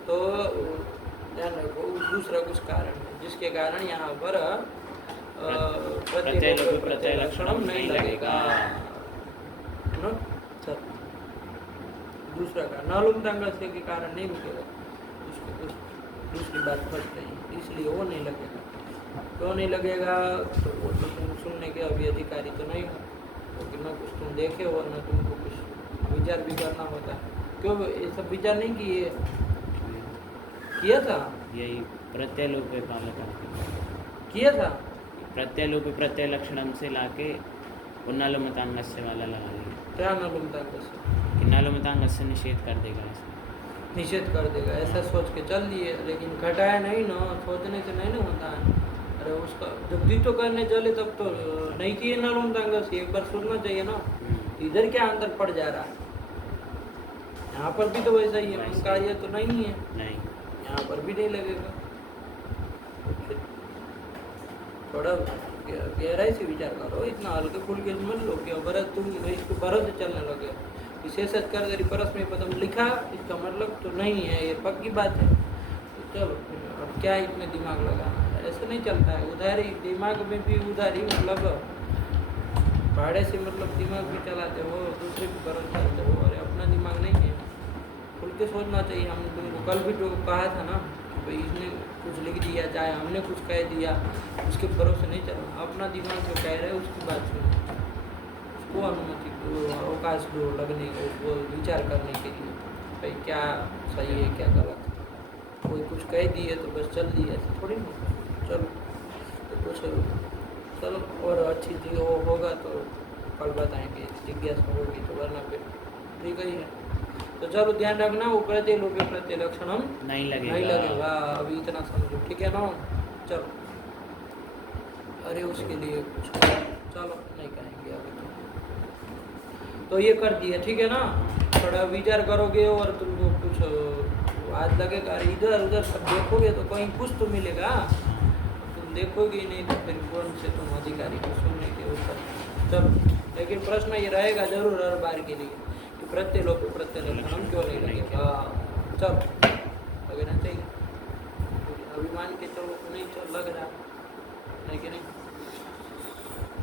तो ध्यान रखो, दूसरा कुछ कारण है जिसके कारण यहाँ पर प्रत्यय लक्षणम नहीं लगेगा ना। चल दूसरा कारण नालुमतांग से के कारण नहीं मिलेगा, उसको कुछ दूसरी बात फंस गई, इसलिए वो नहीं लगेगा। क्यों नहीं लगेगा? तो वो तो तुम सुनने के अभी अधिकारी तो नहीं हो, क्योंकि ना कुछ तुम देखे हो ना तुमको कुछ विचार भी करना होता है। क्यों ये सब विचार नहीं किया था? यही प्रत्यलोपे पालकम किया था। प्रत्यलोपे प्रत्यय लक्षणम से लाके उन्नालोमतांगस्य वाला लगा लिया क्या ना घूमता कैसे कि नालोमतांगस्य निषेध कर देगा ऐसा। निषेध कर देगा ऐसा सोच के चल दिए, लेकिन घटाया नहीं ना, सोचने से नहीं ना होता है। अरे उसका जब द्वित्व करने चले तब तो नहीं किए ना लोमतांगस, एक बार सोचना चाहिए ना इधर क्या अंतर पड़ जा रहा है। यहाँ पर भी तो वैसा ही है, मन कार्य तो नहीं है, नहीं यहाँ पर भी नहीं लगेगा। थोड़ा गहराई से विचार करो, इतना हल्के फुल्के समझ लो कि भरत तुम इसको भरोसे चलने लगे। विशेष कर परस्मय पदम लिखा, इसका मतलब तो नहीं है, ये पक्की बात है। तो चलो अब क्या इतने दिमाग लगाना है, ऐसे नहीं चलता है। उधारी दिमाग में भी उधारी, मतलब भाड़े से मतलब दिमाग भी चलाते हो, दूसरे भी भरोसे चलते हो, और अपना दिमाग नहीं है। खुल के सोचना चाहिए। हम तुमको कल भी तो कहा था ना, भाई इसने कुछ लिख दिया, चाहे हमने कुछ कह दिया, उसके भरोसे नहीं चलना। अपना दिमाग जो कह रहे हैं उसकी बात सुनो, उसको अनुमति दो, अवकाश दो लगने को, उसको विचार करने के लिए भाई क्या सही है क्या गलत है। कोई कुछ कह दिए तो बस चल दिए, ऐसे थोड़ी ना। चलो तो कुछ चलो और अच्छी चीज़ होगा तो कल बताएंगे, जिज्ञासा होगी तो, वरना फिर ठीक ही है। तो चलो ध्यान रखना, वो प्रत्यय लोपे प्रत्यय लक्षणम नहीं नहीं लगेगा। अभी इतना समझो, ठीक है ना। चलो अरे उसके लिए कुछ चलो नहीं कहेंगे अभी तो ये कर दिया, ठीक है ना। थोड़ा विचार करोगे और तुमको कुछ आज लगेगा, अरे इधर उधर सब देखोगे तो कहीं कुछ तो मिलेगा। तुम देखोगे ही नहीं तो फिर कौन से तुम अधिकारी को सुनने के ऊपर। चलो लेकिन प्रश्न ये रहेगा जरूर हर बार के लिए कि प्रत्यय लोपे प्रत्यय लक्षणम क्यों नहीं लगेगा। चलो लगना चाहिए, अभिमान के चलो नहीं चल लग रहा नहीं कि नहीं।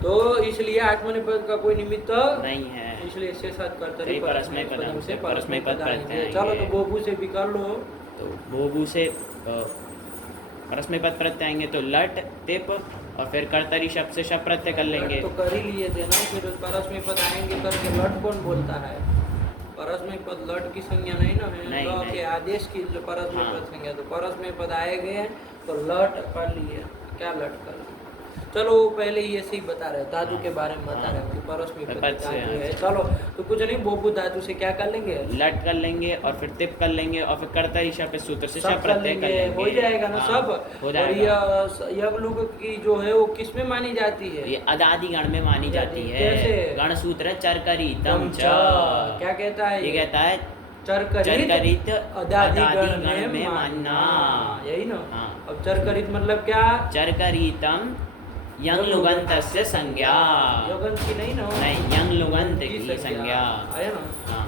तो इसलिए आत्मनिपद का कोई निमित्त नहीं है, इसलिए से साथ कर्तरी परस्मय पदम से परस्मय पद प्रत्यय आएंगे। चलो तो बोबू से भी कर लो। तो बोबू से परस्मय पद प्रत्यय आएंगे तो लट तिप, और फिर कर्तरी शब्द से शब्द प्रत्यय कर लेंगे। तो कर ही लिए थे ना, फिर परस्मय पद आएंगे करके लट कौन बोलता है? परस्मय पद लट की संज्ञा नहीं ना है, नहीं, ल नहीं। के आदेश की जो परस्मय हाँ। पद संज्ञा, तो परस्मय पद आएंगे तो लट कर लिए। क्या लट कर लिए? चलो पहले ये ऐसे ही बता रहे धातु के बारे में बता रहे हैं कि परस्मय पद पद से धातु है। चलो तो कुछ नहीं, बोबू धातु से क्या कर लेंगे? लट कर लेंगे और फिर तिप कर लेंगे और फिर कर्तरी शब्द सूत्र से सब शब्द कर प्रत्यय कर लेंगे, लेंगे। हो जाएगा ना हाँ, सब। हो और जाएगा। यह लोग की जो है वो किस में मानी जाती है? ये अदादि गण में मानी जाती है। कैसे? गण सूत्र चरकरी तम च, क्या कहता है? ये कहता है चरकरित अदादि गण में में मानना, मानना। यही ना। हाँ। अब चरकरित मतलब क्या? चरकरीतम यंग लुगंतस्य संज्ञा। यगंत की नहीं ना, नहीं, यंग लुगंत की संज्ञा। आया ना। हाँ।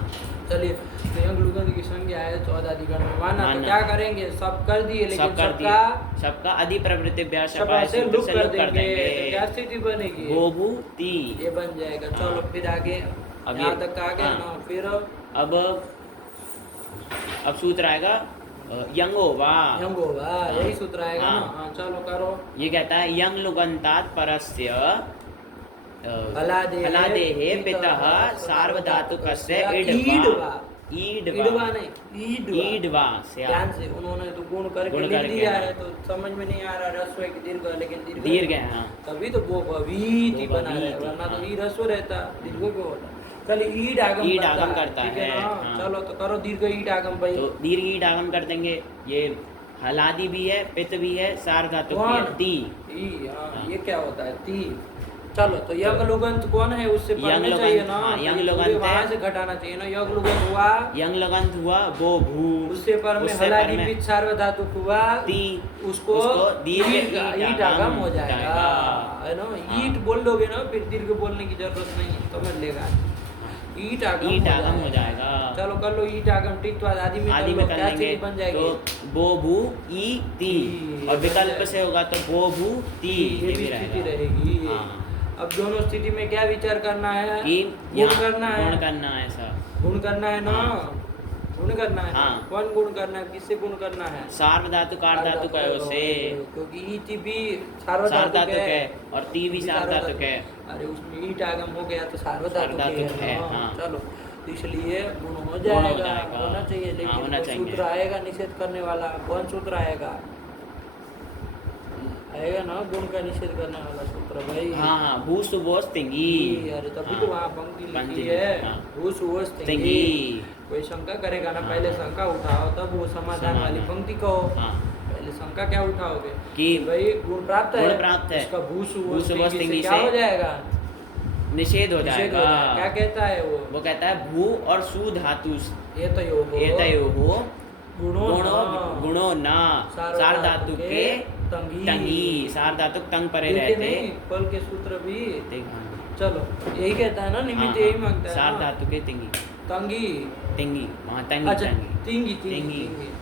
चलिए तो यंग लुगंत की संज्ञा है तो अदादि गण में माना। तो माना। क्या करेंगे? सब कर दिए, लेकिन सब कर दिए, सबका अधि प्रवृत्ति सबका से लुक कर देंगे। तो क्या स्थिति बनेगी? बोबू ती ये बन जाएगा। चलो फिर आगे, आगे। यहाँ तक आ गया हाँ। ना। फिर अब सूत्र आएगा यंगोवा। यंगोवा, यही सूत्र आएगा हाँ। ना। हाँ चलो करो। ये कहता है यंग लुगंतात परस्य हलादेः हलादेः पितः सार्वधातुकस्य ईडवा। ईडवा ईडवा नहीं, ईडवा। ईडवा से ध्यान से उन्होंने तो गुण करके गुण लिख करके, दिया हाँ। है, तो समझ में नहीं आ रहा रस्व है कि दीर्घ है, लेकिन दीर्घ है। हाँ। तभी तो वो भवीति बना रहा है, भवीति, वरना तो हाँ। ई रस्व रहता, दीर्घ क्यों होता? चल ईड आगम ईड आगम करता ठीक है, ना। हाँ। चलो तो करो दीर्घ ईड आगम भाई। तो दीर्घ ईड आगम कर देंगे। ये हलादि भी है, पित भी है, सार्वधातुक भी है, कौन? ती। ई, हाँ, हाँ। ये क्या होता है? ती। चलो तो यंग लुगंत कौन है? उससे यंग पढ़ना लुगंत, चाहिए ना। हाँ, यंग ये लुगंत पूरे है। वहाँ से घटाना चाहिए ना। यंग लुगंत हुआ, यंग लगंत हुआ वो भू, उससे पर में उससे हलादि पर में पित सार्वधातुक हुआ, ती, उसको दीर्घ ईट आगम हो जाएगा, है ना। हाँ। ईट बोल दोगे ना, फिर दीर्घ बोलने की जरूरत नहीं, समझ लेगा। ईट आगम हो जाएगा। चलो कर लो ईट आगम। ठीक, तो आदि में आदि कर में लो, कर क्या लेंगे स्थिति बन जाएगी? तो बो भू ई ती, और विकल्प से होगा तो बो भू ती, ये भी स्थिति रहेगी। हाँ। अब दोनों स्थिति में क्या विचार करना है? कि गुण करना है, गुण करना है सब। गुण करना है ना। गुण करना है। हाँ। कौन गुण करना है, किससे गुण करना है? सार्वधातुक आर्धातुक है उसे, क्योंकि ईटी भी सार्वधातुक सार्वधातुक है है और ती भी सार्वधातुक है। अरे उसमें ईट आगम हो गया तो सार्वधातुक सार्वधातुक है है, ना। हाँ। चलो, तो इसलिए गुण हो गुण हो जाएगा, जाएगा। होना चाहिए। हाँ, लेकिन होना कोई चाहिए। सूत्र आएगा निषेध करने वाला, कौन सूत्र आएगा? आएगा ना गुण का निषेध करने वाला सूत्र भाई। हाँ हाँ, भू सुबोस तिंगी। अरे तभी हाँ, तो वहाँ पंक्ति पंक्ति लिखी है, हाँ। भू सुवस तिंगी। तिंगी। कोई शंका करेगा ना, हाँ, पहले हाँ। शंका उठाओ तब वो समाधान वाली समाधान। पंक्ति कहो। हाँ। पहले शंका क्या उठाओगे कि भाई गुण प्राप्त है, गुण प्राप्त है। उसका भू भू सुवस सुवस तिंगी से तिंगी क्या से हो जाएगा? निषेध हो निषेध हो जाएगा। जाएगा। क्या कहता है वो कहता है भू और सु धातु एतयोः गुणो न गुणो न सार्वधातुक के तंगी। तंगी, सार्वधातुक तंग परे देखे रहते। नहीं फल के सूत्र भी। देखा। चलो, यही कहता है ना, निमित्त यही मांगता है ना। सार्वधातुक के तिंगी, तंगी। तिंगी, वहाँ तंगी अच्छा, तंगी। तिंगी तिंगी। तिंगी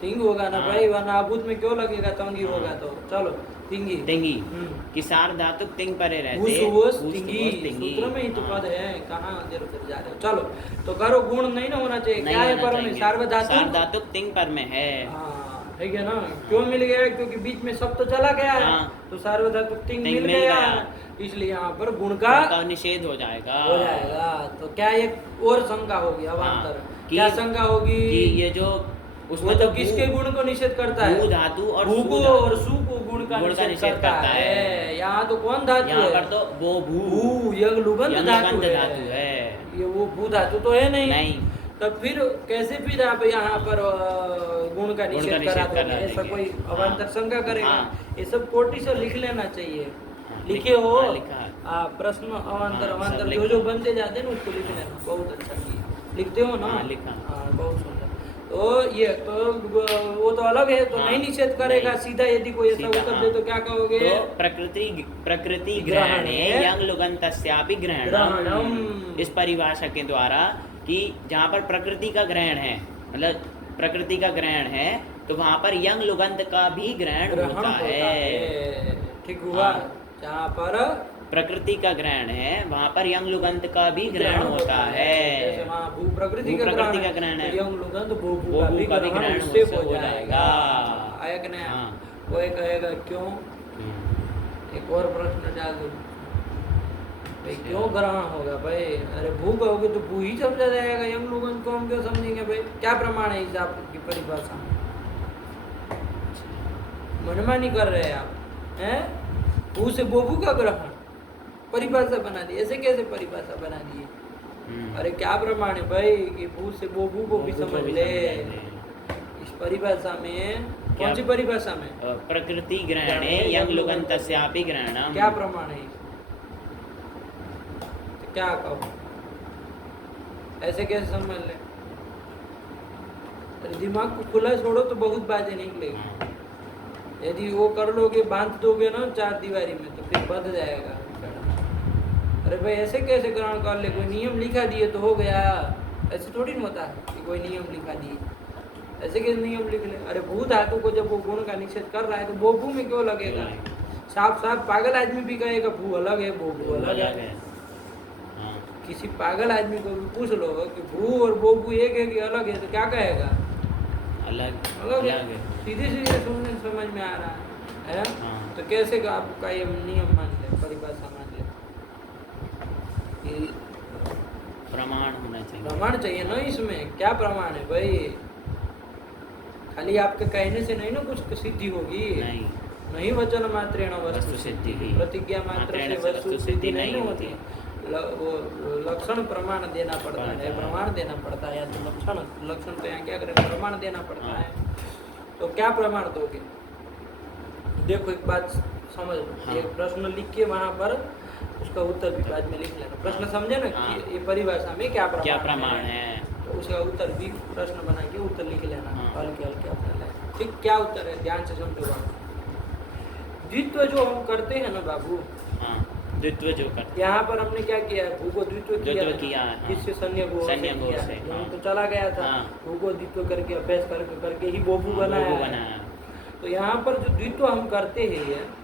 तिंग होगा ना हाँ। भाई, वरना अभूत में क्यों लगेगा तंगी हाँ। होगा तो। चलो, तिंगी तिंगी हम्म। कि सार्वधातुक तिंग परे रहते। भूसुवस भूसुवस तिंगी, सूत्र में ही तो हाँ। पद है, कहाँ इधर उधर जा रहे हो। चलो, तो करो, गुण नहीं ना होना चाहिए। नहीं क्या है होना पर में? चाहिए। सार्वधातुक। सार्वधातुक तिंग पर में है। हाँ, ठीक है ना। क्यों मिल गया? क्योंकि बीच में सब तो चला गया है, हाँ। तो सार्वधातुक तिंग तिंग मिल मिल गया, गया। इसलिए यहाँ पर गुण का उनका निषेध हो जाएगा। हो जाएगा। तो क्या एक और शंका होगी अवान्तर? कि- क्या शंका होगी? कि ये जो वो उसमें तो तो किसके गुण को निषेध करता है? भू धातु और भू सु को धातु। और सु को गुण का निषेध करता है। यहाँ तो कौन धातु यहाँ है? पर तो वो भू यग लुगंत धातु धातु है। है। ये वो भू धातु तो है नहीं। नहीं। तब फिर कैसे फिर आप यहाँ पर गुण का निषेध निषेध करा करा दोगे? ऐसा देंगे। कोई अवान्तर शंका करेगा? हाँ। ये सब कोटि से लिख लेना चाहिए। हाँ, लिखे हो? हाँ, लिखा है। प्रश्न अवान्तर हाँ, अवान्तर सब जो लिखा। जो बनते जाते हैं ना उसको लिख लेना, बहुत अच्छा किया। लिखते हो ना? हाँ, लिखा। हाँ, बहुत सुंदर। तो ये तो वो तो अलग है, तो हाँ, नहीं निषेध करेगा नहीं। सीधा। यदि कोई ऐसा सीधा, उत्तर हाँ। दे तो क्या कहोगे? तो प्रकृति ग्रहणे यंग लुगंतस्यापि ग्रहणम। ग्रहणम। इस परिभाषा के द्वारा कि जहाँ पर प्रकृति का ग्रहण है, मतलब प्रकृति का ग्रहण है, तो वहाँ पर यंग लुगंत का भी ग्रहण होता है। ठीक हुआ। हाँ। जहाँ पर प्रकृति का ग्रहण है वहाँ पर यंग लुगंत का भी ग्रहण होता है। जैसे वहाँ भू प्रकृति भू का प्रकृति का ग्रहण ग्रहण है, तो यंग लुगंत भू वो का भू भी का भी ग्रहण ग्रहण उससे उससे हो हो जाएगा। जाएगा। आया कि नहीं? हाँ। कोई कहेगा क्यों? हम्म। एक और प्रश्न डाल दो भाई, क्यों ग्रहण होगा भाई? अरे भू कहोगे तो भू ही समझा जाएगा, यंग लुगंत को हम क्यों समझेंगे भाई? क्या प्रमाण है इस आपकी परिभाषा में? मनमानी कर रहे हैं आप, हैं? भू से बोबू का ग्रहण परिभाषा बना दी, ऐसे कैसे परिभाषा बना दी? अरे क्या प्रमाण है भाई कि भू से बोबू को भी समझ ले? इस परिभाषा में, कौन सी परिभाषा में? प्रकृति ग्रहणे यंग लुगंतस्यापि ग्रहणम। क्या प्रमाण है? तो क्या कहो? ऐसे कैसे समझ ले? अरे दिमाग को खुला छोड़ो तो बहुत बातें निकलेगी। यदि वो कर लोगे, बांध दोगे ना चार दीवारी में, तो फिर बंध जाएगा। अरे भाई ऐसे कैसे ग्रहण कर ले? कोई नियम लिखा दिए तो हो गया? ऐसे थोड़ी ना होता है कि कोई नियम लिखा दिए, ऐसे कैसे नियम लिख ले? अरे भू धातु को जब वो गुण का निषेध कर रहा है तो बोबू में क्यों लगेगा? साफ साफ पागल आदमी भी कहेगा भू अलग है, बोबू अलग है। किसी पागल आदमी को भी पूछ लो कि भू और बोबू एक है कि अलग है, तो क्या कहेगा? अलग है। सीधे सीधे सुनने समझ में आ रहा है। हाँ। तो कैसे का आपका ये नियम मान ले, परिभाषा मान ले? प्रमाण होना चाहिए। प्रमाण चाहिए ना इसमें। क्या प्रमाण है भाई? खाली आपके कहने से नहीं ना कुछ सिद्धि होगी। नहीं वचन मात्रेण वस्तु सिद्धि, प्रतिज्ञा मात्र से वस्तु सिद्धि नहीं होती। वो लक्षण प्रमाण देना पड़ता है, प्रमाण देना पड़ता है, या तो लक्षण तो यहाँ क्या करें, प्रमाण देना पड़ता है। तो क्या प्रमाण दोगे? देखो एक बात समझ लो। हाँ। एक प्रश्न लिख के वहाँ पर उसका उत्तर भी बाद में लिख लेना। प्रश्न समझे ना हाँ। कि ये परिभाषा में क्या प्रमाण है, तो उसका उत्तर भी प्रश्न बना के उत्तर लिख लेना। हाँ। हल्के हल्के अपने लाए। ठीक, क्या उत्तर है ध्यान से समझो। द्वित्व जो हम करते हैं ना बाबू, द्वित्व जो करते यहाँ पर हमने क्या किया है? भू को द्वित्व किया है। हाँ। किससे? संयोग से किया है। हाँ। तो चला गया था। हाँ। भू को द्वित्व करके अभ्यास करके ही बोबू बनाया। तो यहाँ पर जो द्वित्व हम करते हैं,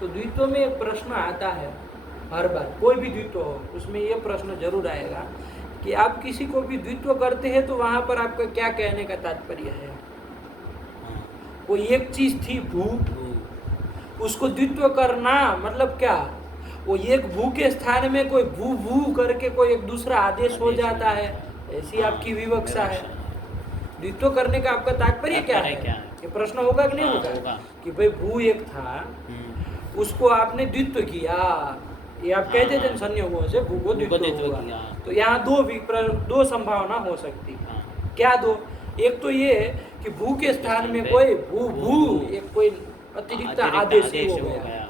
तो द्वित्व में एक प्रश्न आता है हर बार, कोई भी द्वित्व हो उसमें ये प्रश्न जरूर आएगा कि आप किसी को भी द्वित्व करते हैं तो वहां पर आपका क्या कहने का तात्पर्य है? हाँ, कोई एक चीज थी भू, भू, उसको द्वित्व करना मतलब क्या? वो एक भू के स्थान में कोई भू भू करके कोई एक दूसरा आदेश हो जाता है, ऐसी हाँ, आपकी विवक्षा है। विवक्षा। द्वित्व करने का आपका तात्पर्य क्या तात्पर्य क्या है? है? ये प्रश्न होगा कि नहीं हाँ, होगा? होगा। कि भाई भू एक था, हम्म, उसको आपने द्वित्व किया, ये आप कहते थे हाँ। संयोगों से भू को द्वित्व द्वित्व होगा। किया। तो यहाँ दो संभावना हो सकती है। हाँ, क्या दो? एक तो ये कि भू के स्थान में कोई भू भू एक कोई अतिरिक्त आदेश हो गया,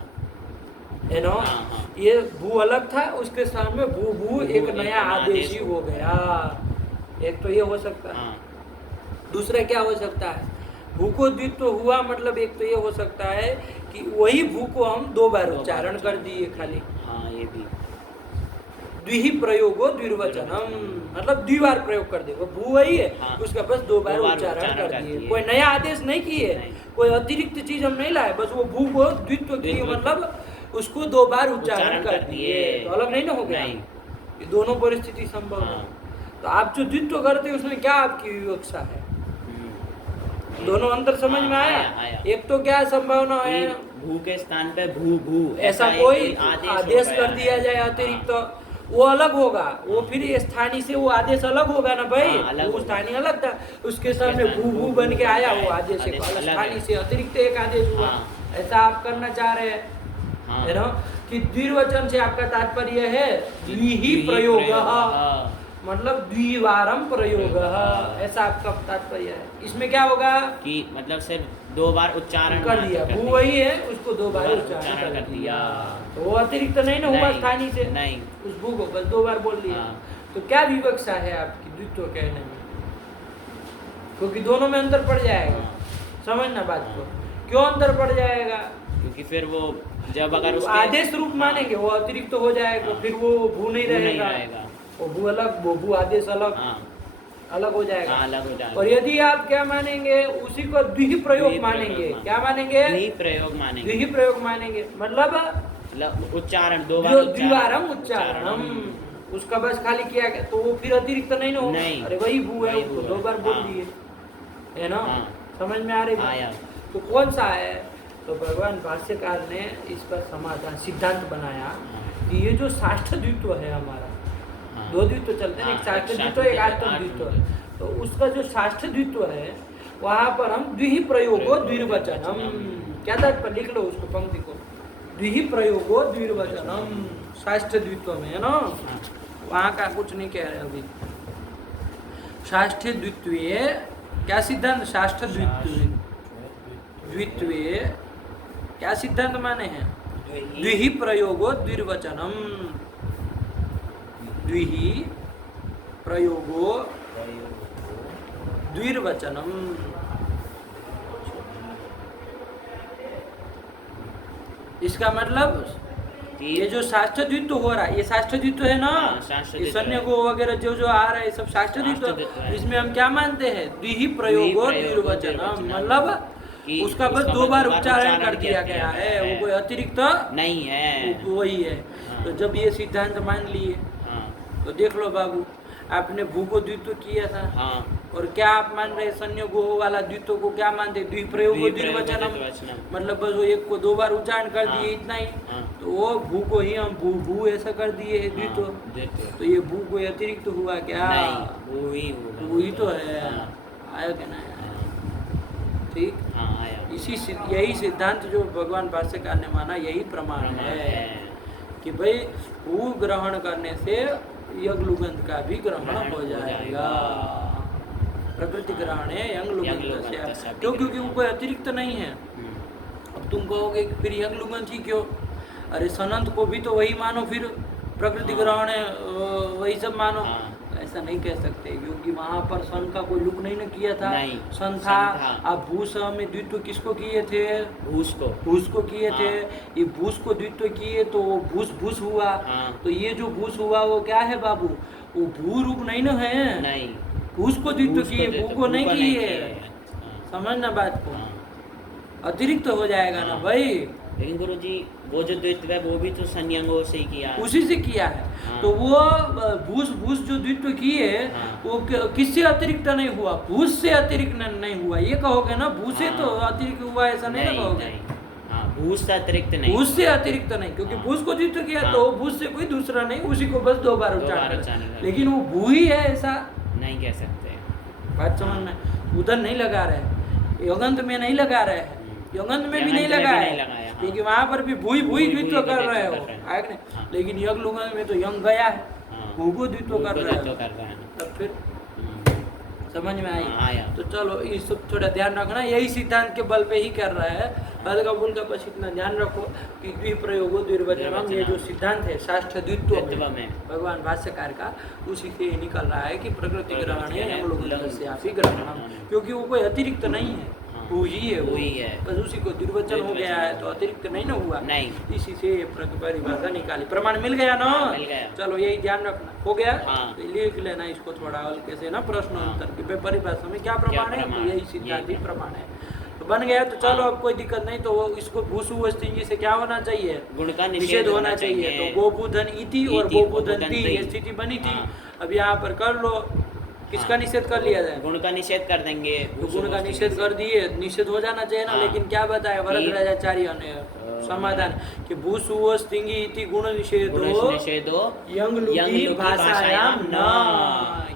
है ना? हाँ, हाँ। ये भू अलग था, उसके स्थान में भू भू एक नया आदेश ही हो गया। एक तो ये हो सकता है। हाँ, दूसरा क्या हो सकता है? भू को द्वित्व हुआ मतलब एक तो ये हो सकता है कि वही भू को हम दो बार उच्चारण कर दिए खाली। हाँ, ये भी। द्विहि प्रयोगो द्विर्वचनम, मतलब द्विबार प्रयोग कर दे। वो भू वही है, हाँ। उसका बस दो बार दो बार उच्चारण उच्चारण कर कर दिए। दिए। कोई नया आदेश नहीं किए, नहीं। कोई अतिरिक्त चीज हम नहीं लाए, बस वो भू को द्वित्व किए द्वित्व। मतलब उसको दो बार उच्चारण उच्चारण कर कर दिए। दिए। तो अलग नहीं ना हो गया? नहीं। ये दोनों परिस्थिति संभव है। हाँ। तो आप जो द्वित्व करते हैं उसमें क्या आपकी विवक्षा है? हम्म। दोनों अंतर समझ में हाँ, आया? आया। एक तो क्या संभावना कि है, भू के स्थान पे भू भू ऐसा एक कोई हो आदेश गया कर दिया है। जाए अतिरिक्त, वो अलग होगा। वो फिर ये स्थानीय से वो आदेश अलग होगा ना भाई। हाँ, अलग वो होगा। स्थानीय अलग था, उसके सामने स्थान भू भू बन के आया, वो आदेश एक आदेश अलग स्थानीय है। से अतिरिक्त एक आदेश हुआ। हाँ। ऐसा आप करना चाह रहे हैं, हाँ। है ना? कि द्विर्वचन से आपका तात्पर्य है द्विहि प्रयोग, मतलब द्विवारम प्रयोग, ऐसा आपका तात्पर्य है। इसमें क्या होगा कि मतलब सिर्फ दो बार उच्चारण कर दिया, भू वही है, उसको दो बार उच्चारण कर दिया। तो वो अतिरिक्त नहीं ना हुआ नहीं, स्थानीय से, नहीं। उस भू को बस दो बार बोल दिया। हाँ। तो क्या विवक्षा है आपकी द्वित्व कहने में? क्योंकि दोनों में अंतर पड़ जाएगा। समझना बात को। क्यों अंतर पड़ जाएगा? क्योंकि फिर वो जब अगर वो उसके आदेश रूप मानेंगे, वो अतिरिक्त हो जाएगा, हाँ। फिर वो भू नहीं रहेगा। वो भू अलग, वो भू आदेश अलग, हाँ, अलग हो जाएगा। हाँ, अलग हो जाएगा। और यदि आप क्या मानेंगे, उसी को द्विहि प्रयोग मानेंगे। क्या मानेंगे? द्विहि प्रयोग मानेंगे। द्विहि प्रयोग मानेंगे मतलब मतलब उच्चारण दो बार जो द्विवारम उच्चारणम, उसका बस खाली किया गया, तो वो फिर अतिरिक्त नहीं ना होगा। नहीं। अरे वही भू है, वही उसको भू दो है। बार बोल हाँ। दिए, है ना? हाँ। समझ में आ रही बात? आया। तो कौन सा है? तो भगवान भाष्यकार ने इस पर समाधान सिद्धांत बनाया कि ये जो साष्ठ द्वित्व है हमारा, हाँ। दो द्वित्व चलते हैं, एक साष्ट द्वित्व, एक आत्म द्वित्व। तो उसका जो साष्ठ द्वित्व है, वहां पर हम द्विहि प्रयोगो द्विर्वचनम, क्या तात्पर्य? लिख लो उसको, पंक्ति को। द्विहि प्रयोगो द्विर्वचनम, साष्ठ द्वित्व में, है ना? वहां का कुछ नहीं कह रहे अभी। साष्ठ द्वित्वीय क्या सिद्धांत? साष्ठ द्वित्वीय, द्वित्वीय क्या सिद्धांत माने हैं? द्विहि प्रयोगो द्विर्वचनम, द्विहि प्रयोगो द्विर्वचनम। इसका मतलब ये जो शास्त्र द्वित्व हो रहा है, ये शास्त्र द्वित्व है ना? हाँ, शास्त्र ये द्वित्व सन्य है। गो वगैरह जो जो आ रहा है, सब शास्त्र शास्त्र द्वित्व द्वित्व। है। इसमें हम क्या मानते हैं? द्विहि प्रयोगो द्विहि प्रयोगो द्विर्वचनम, द्विर्वचनम। मतलब कि उसका बस उसका दो बस बार दो बार उच्चारण उच्चारण कर दिया गया है, वो कोई अतिरिक्त नहीं है। वो वही है। हाँ। तो जब ये सिद्धांत मान लिए, हाँ, तो देख लो बाबू, आपने भू को द्वित्व किया था, हाँ। और क्या आप मान रहे संयोग वाला द्वित्व को क्या मानते? द्विप्रयोग द्विप्रयोगो द्विर्वचनम, द्विर्वचनम। मतलब बस वो एक को दो बार उच्चारण कर दिए, हाँ। इतना ही। हाँ। तो वो भू को ही हम भू भू ऐसा कर दिए है द्वित्व। हाँ, द्वित्व। तो ये भू कोई अतिरिक्त हुआ क्या? नहीं, वो ही होगा। वो ही तो है। हाँ। आया क्या ना? हाँ। ठीक। हाँ, आया। यही सिद्धांत जो भगवान भाष्यकार ने माना, यही प्रमाण है कि भाई भू ग्रहण करने से यज्ञलुगंध का भी ग्रहण हो जाएगा। प्रकृति ग्रहण है यज्ञलुगंध से, क्यों? क्योंकि वो कोई अतिरिक्त नहीं है। अब तुम कहोगे कि फिर यज्ञलुगंध ही क्यों? अरे सनंत को भी तो वही मानो, फिर प्रकृति ग्रहण है वही सब मानो। हाँ। ऐसा नहीं कह सकते, क्योंकि वहां पर सन का कोई लुक नहीं ना किया था। नहीं, सन था। सन था। अब भूस में द्वित्व किसको किए थे? भूस को। भूस को किए हाँ। थे। ये भूस को द्वित्व किए तो वो भूस भूस हुआ। हाँ। तो ये जो भूस हुआ वो क्या है बाबू? वो भू रूप नहीं ना है। नहीं, भूस को द्वित्व भूस को किए, द्वित्व, भू को नहीं किए। हाँ। समझना बात को। हाँ। अतिरिक्त हो जाएगा ना हाँ। भाई। लेकिन गुरुजी वो जो द्वित्व है वो भी तो संयंगों से ही किया है। उसी से किया है। हाँ। तो वो भूस भूस जो द्वित्व किए हाँ। वो किससे अतिरिक्त नहीं हुआ, भूस से अतिरिक्त नहीं हुआ, ये कहोगे ना, भूस से तो हाँ। अतिरिक्त हुआ ऐसा नहीं ना कहोगे। नहीं, हाँ, भूस से अतिरिक्त नहीं। भूस से अतिरिक्त नहीं, क्योंकि हाँ। भूस को द्वित्व किया हाँ। तो भूस से कोई दूसरा नहीं, उसी को बस 2 बार दो बार उच्चारण उच्चारण है। करना। लेकिन वो भू ही है ऐसा नहीं कह सकते। बात समझ में, उधर नहीं लगा रहे, योगंत में नहीं लगा रहे, योगंत में भी नहीं लगा है, हाँ। क्योंकि वहां पर भी भूई भूई द्वित्व कर रहे हो, है कि नहीं? हाँ। लेकिन यज्ञ लुगंत में तो यंग गया है, हाँ। भू को द्वित्व कर रहे हो, कर रहा है। तब फिर हम्म। समझ में आई। हाँ, आया। तो चलो ये सब थोड़ा ध्यान रखना, यही सिद्धांत के बल पे ही कर रहा है हल्का फुल्का, बस इतना ध्यान रखो कि द्विप्रयोगो द्विर्वचनम, ये जो सिद्धांत है शास्त्र द्वित्व द्वित्व में भगवान भाष्यकार का, उसी से ये निकल रहा है कि प्रकृति ग्रहण है, हम लोग लघु ग्रहण, क्योंकि वो कोई अतिरिक्त नहीं है, वो ही है, वो ही है। बस उसी को दुर्वचन हो गया है, तो अतिरिक्त नहीं ना हुआ, नहीं। इसी से परिभाषा निकाली, प्रमाण मिल गया ना, मिल गया। चलो यही ध्यान रखना, हो गया। हाँ। तो लिख लेना इसको थोड़ा हल्के से ना, प्रश्न उत्तर की परिभाषा में क्या प्रमाण है, तो प्रमाण? यही सिद्धांत ही यही। प्रमाण है। तो बन गया, तो चलो हाँ। अब कोई दिक्कत नहीं, तो वो इसको भूसु वस्तिंगी से क्या होना चाहिए, गुण का निषेध होना चाहिए। तो गोबुधन इति और इति, गोबुधंती गोबुधंती। ये स्थिति बनी थी। हाँ। अब यहाँ पर कर लो, किसका हाँ। निषेध कर लिया जाए, गुण का निषेध कर देंगे। तो गुण का निषेध कर दिए, निषेध हो जाना चाहिए ना। हाँ। लेकिन क्या बताया वरदराजाचार्य ने समाधान कि भूसुव स्तिंगी इति गुण निषेधो निषेधो यंग लुकी भाषायाम न,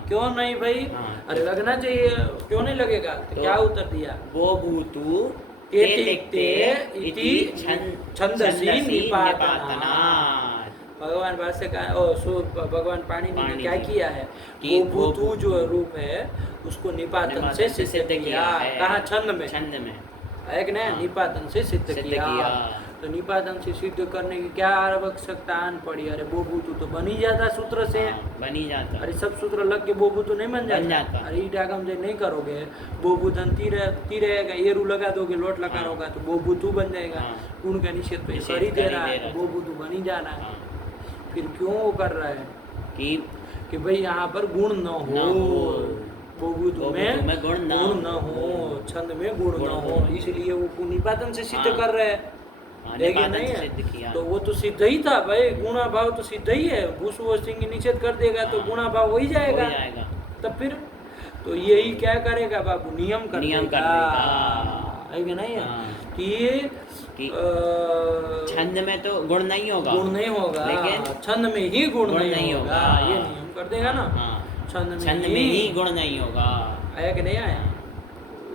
क्यों नहीं भाई, हाँ। अरे लगना चाहिए, क्यों नहीं लगेगा, तो क्या उत्तर दिया, वो भूतु ते तिक्ते इति छंदसी निपातनात्। भगवान भाष्यकार भगवान पाणिनि ने पाणिनि क्या जी। किया है, कि वो भूतु जो रूप है उसको निपातन से सिद्ध किया है। कहाँ, छंद में, छंद में है कि नहीं, हाँ। निपातन से सिद्ध सिद्ध किया। किया। तो निपातन से सिद्ध करने की क्या आवश्यकता आन पड़ी, अरे वो भूतु तो बन ही जाता सूत्र से, हाँ, बन ही जाता। अरे सब सूत्र लग के बोबू तो नहीं बन बन जाता, जाता। अरे ईटागम जो नहीं करोगे, बोबू धन ती रहेगा, ये रू लगा दोगे, लोट लगा होगा तो बोबू तू बन जाएगा। हाँ। गुण का निषेध तो ये निषेध कर ही दे कर ही रहा दे है, रहा है। बोबू तू बन ही जाना है। हाँ। फिर क्यों वो कर रहा है कि भाई यहाँ पर गुण न न हो, हो। बोबू में गुण न हो, छंद में गुण न हो, इसलिए वो निपातन से सिद्ध हाँ। कर रहे हैं। हाँ, लेकिन निपातन नहीं से है, सिद्ध किया। तो वो तो सिद्ध ही था भाई, गुणा भाव तो सिद्ध ही है, भूसु सिंह निषेध कर देगा तो हाँ। गुणा भाव हो ही जाएगा, हो जाएगा। तब फिर तो यही क्या करेगा बाबू, नियम कर नियम कर देगा, देगा। है कि नहीं है, हाँ। कि छंद में तो गुण नहीं होगा, गुण नहीं होगा, लेकिन छंद में ही गुण नहीं होगा, होगा। ये नियम कर देगा ना। हाँ। छंद छंद में ही गुण नहीं होगा। आया कि नहीं आया,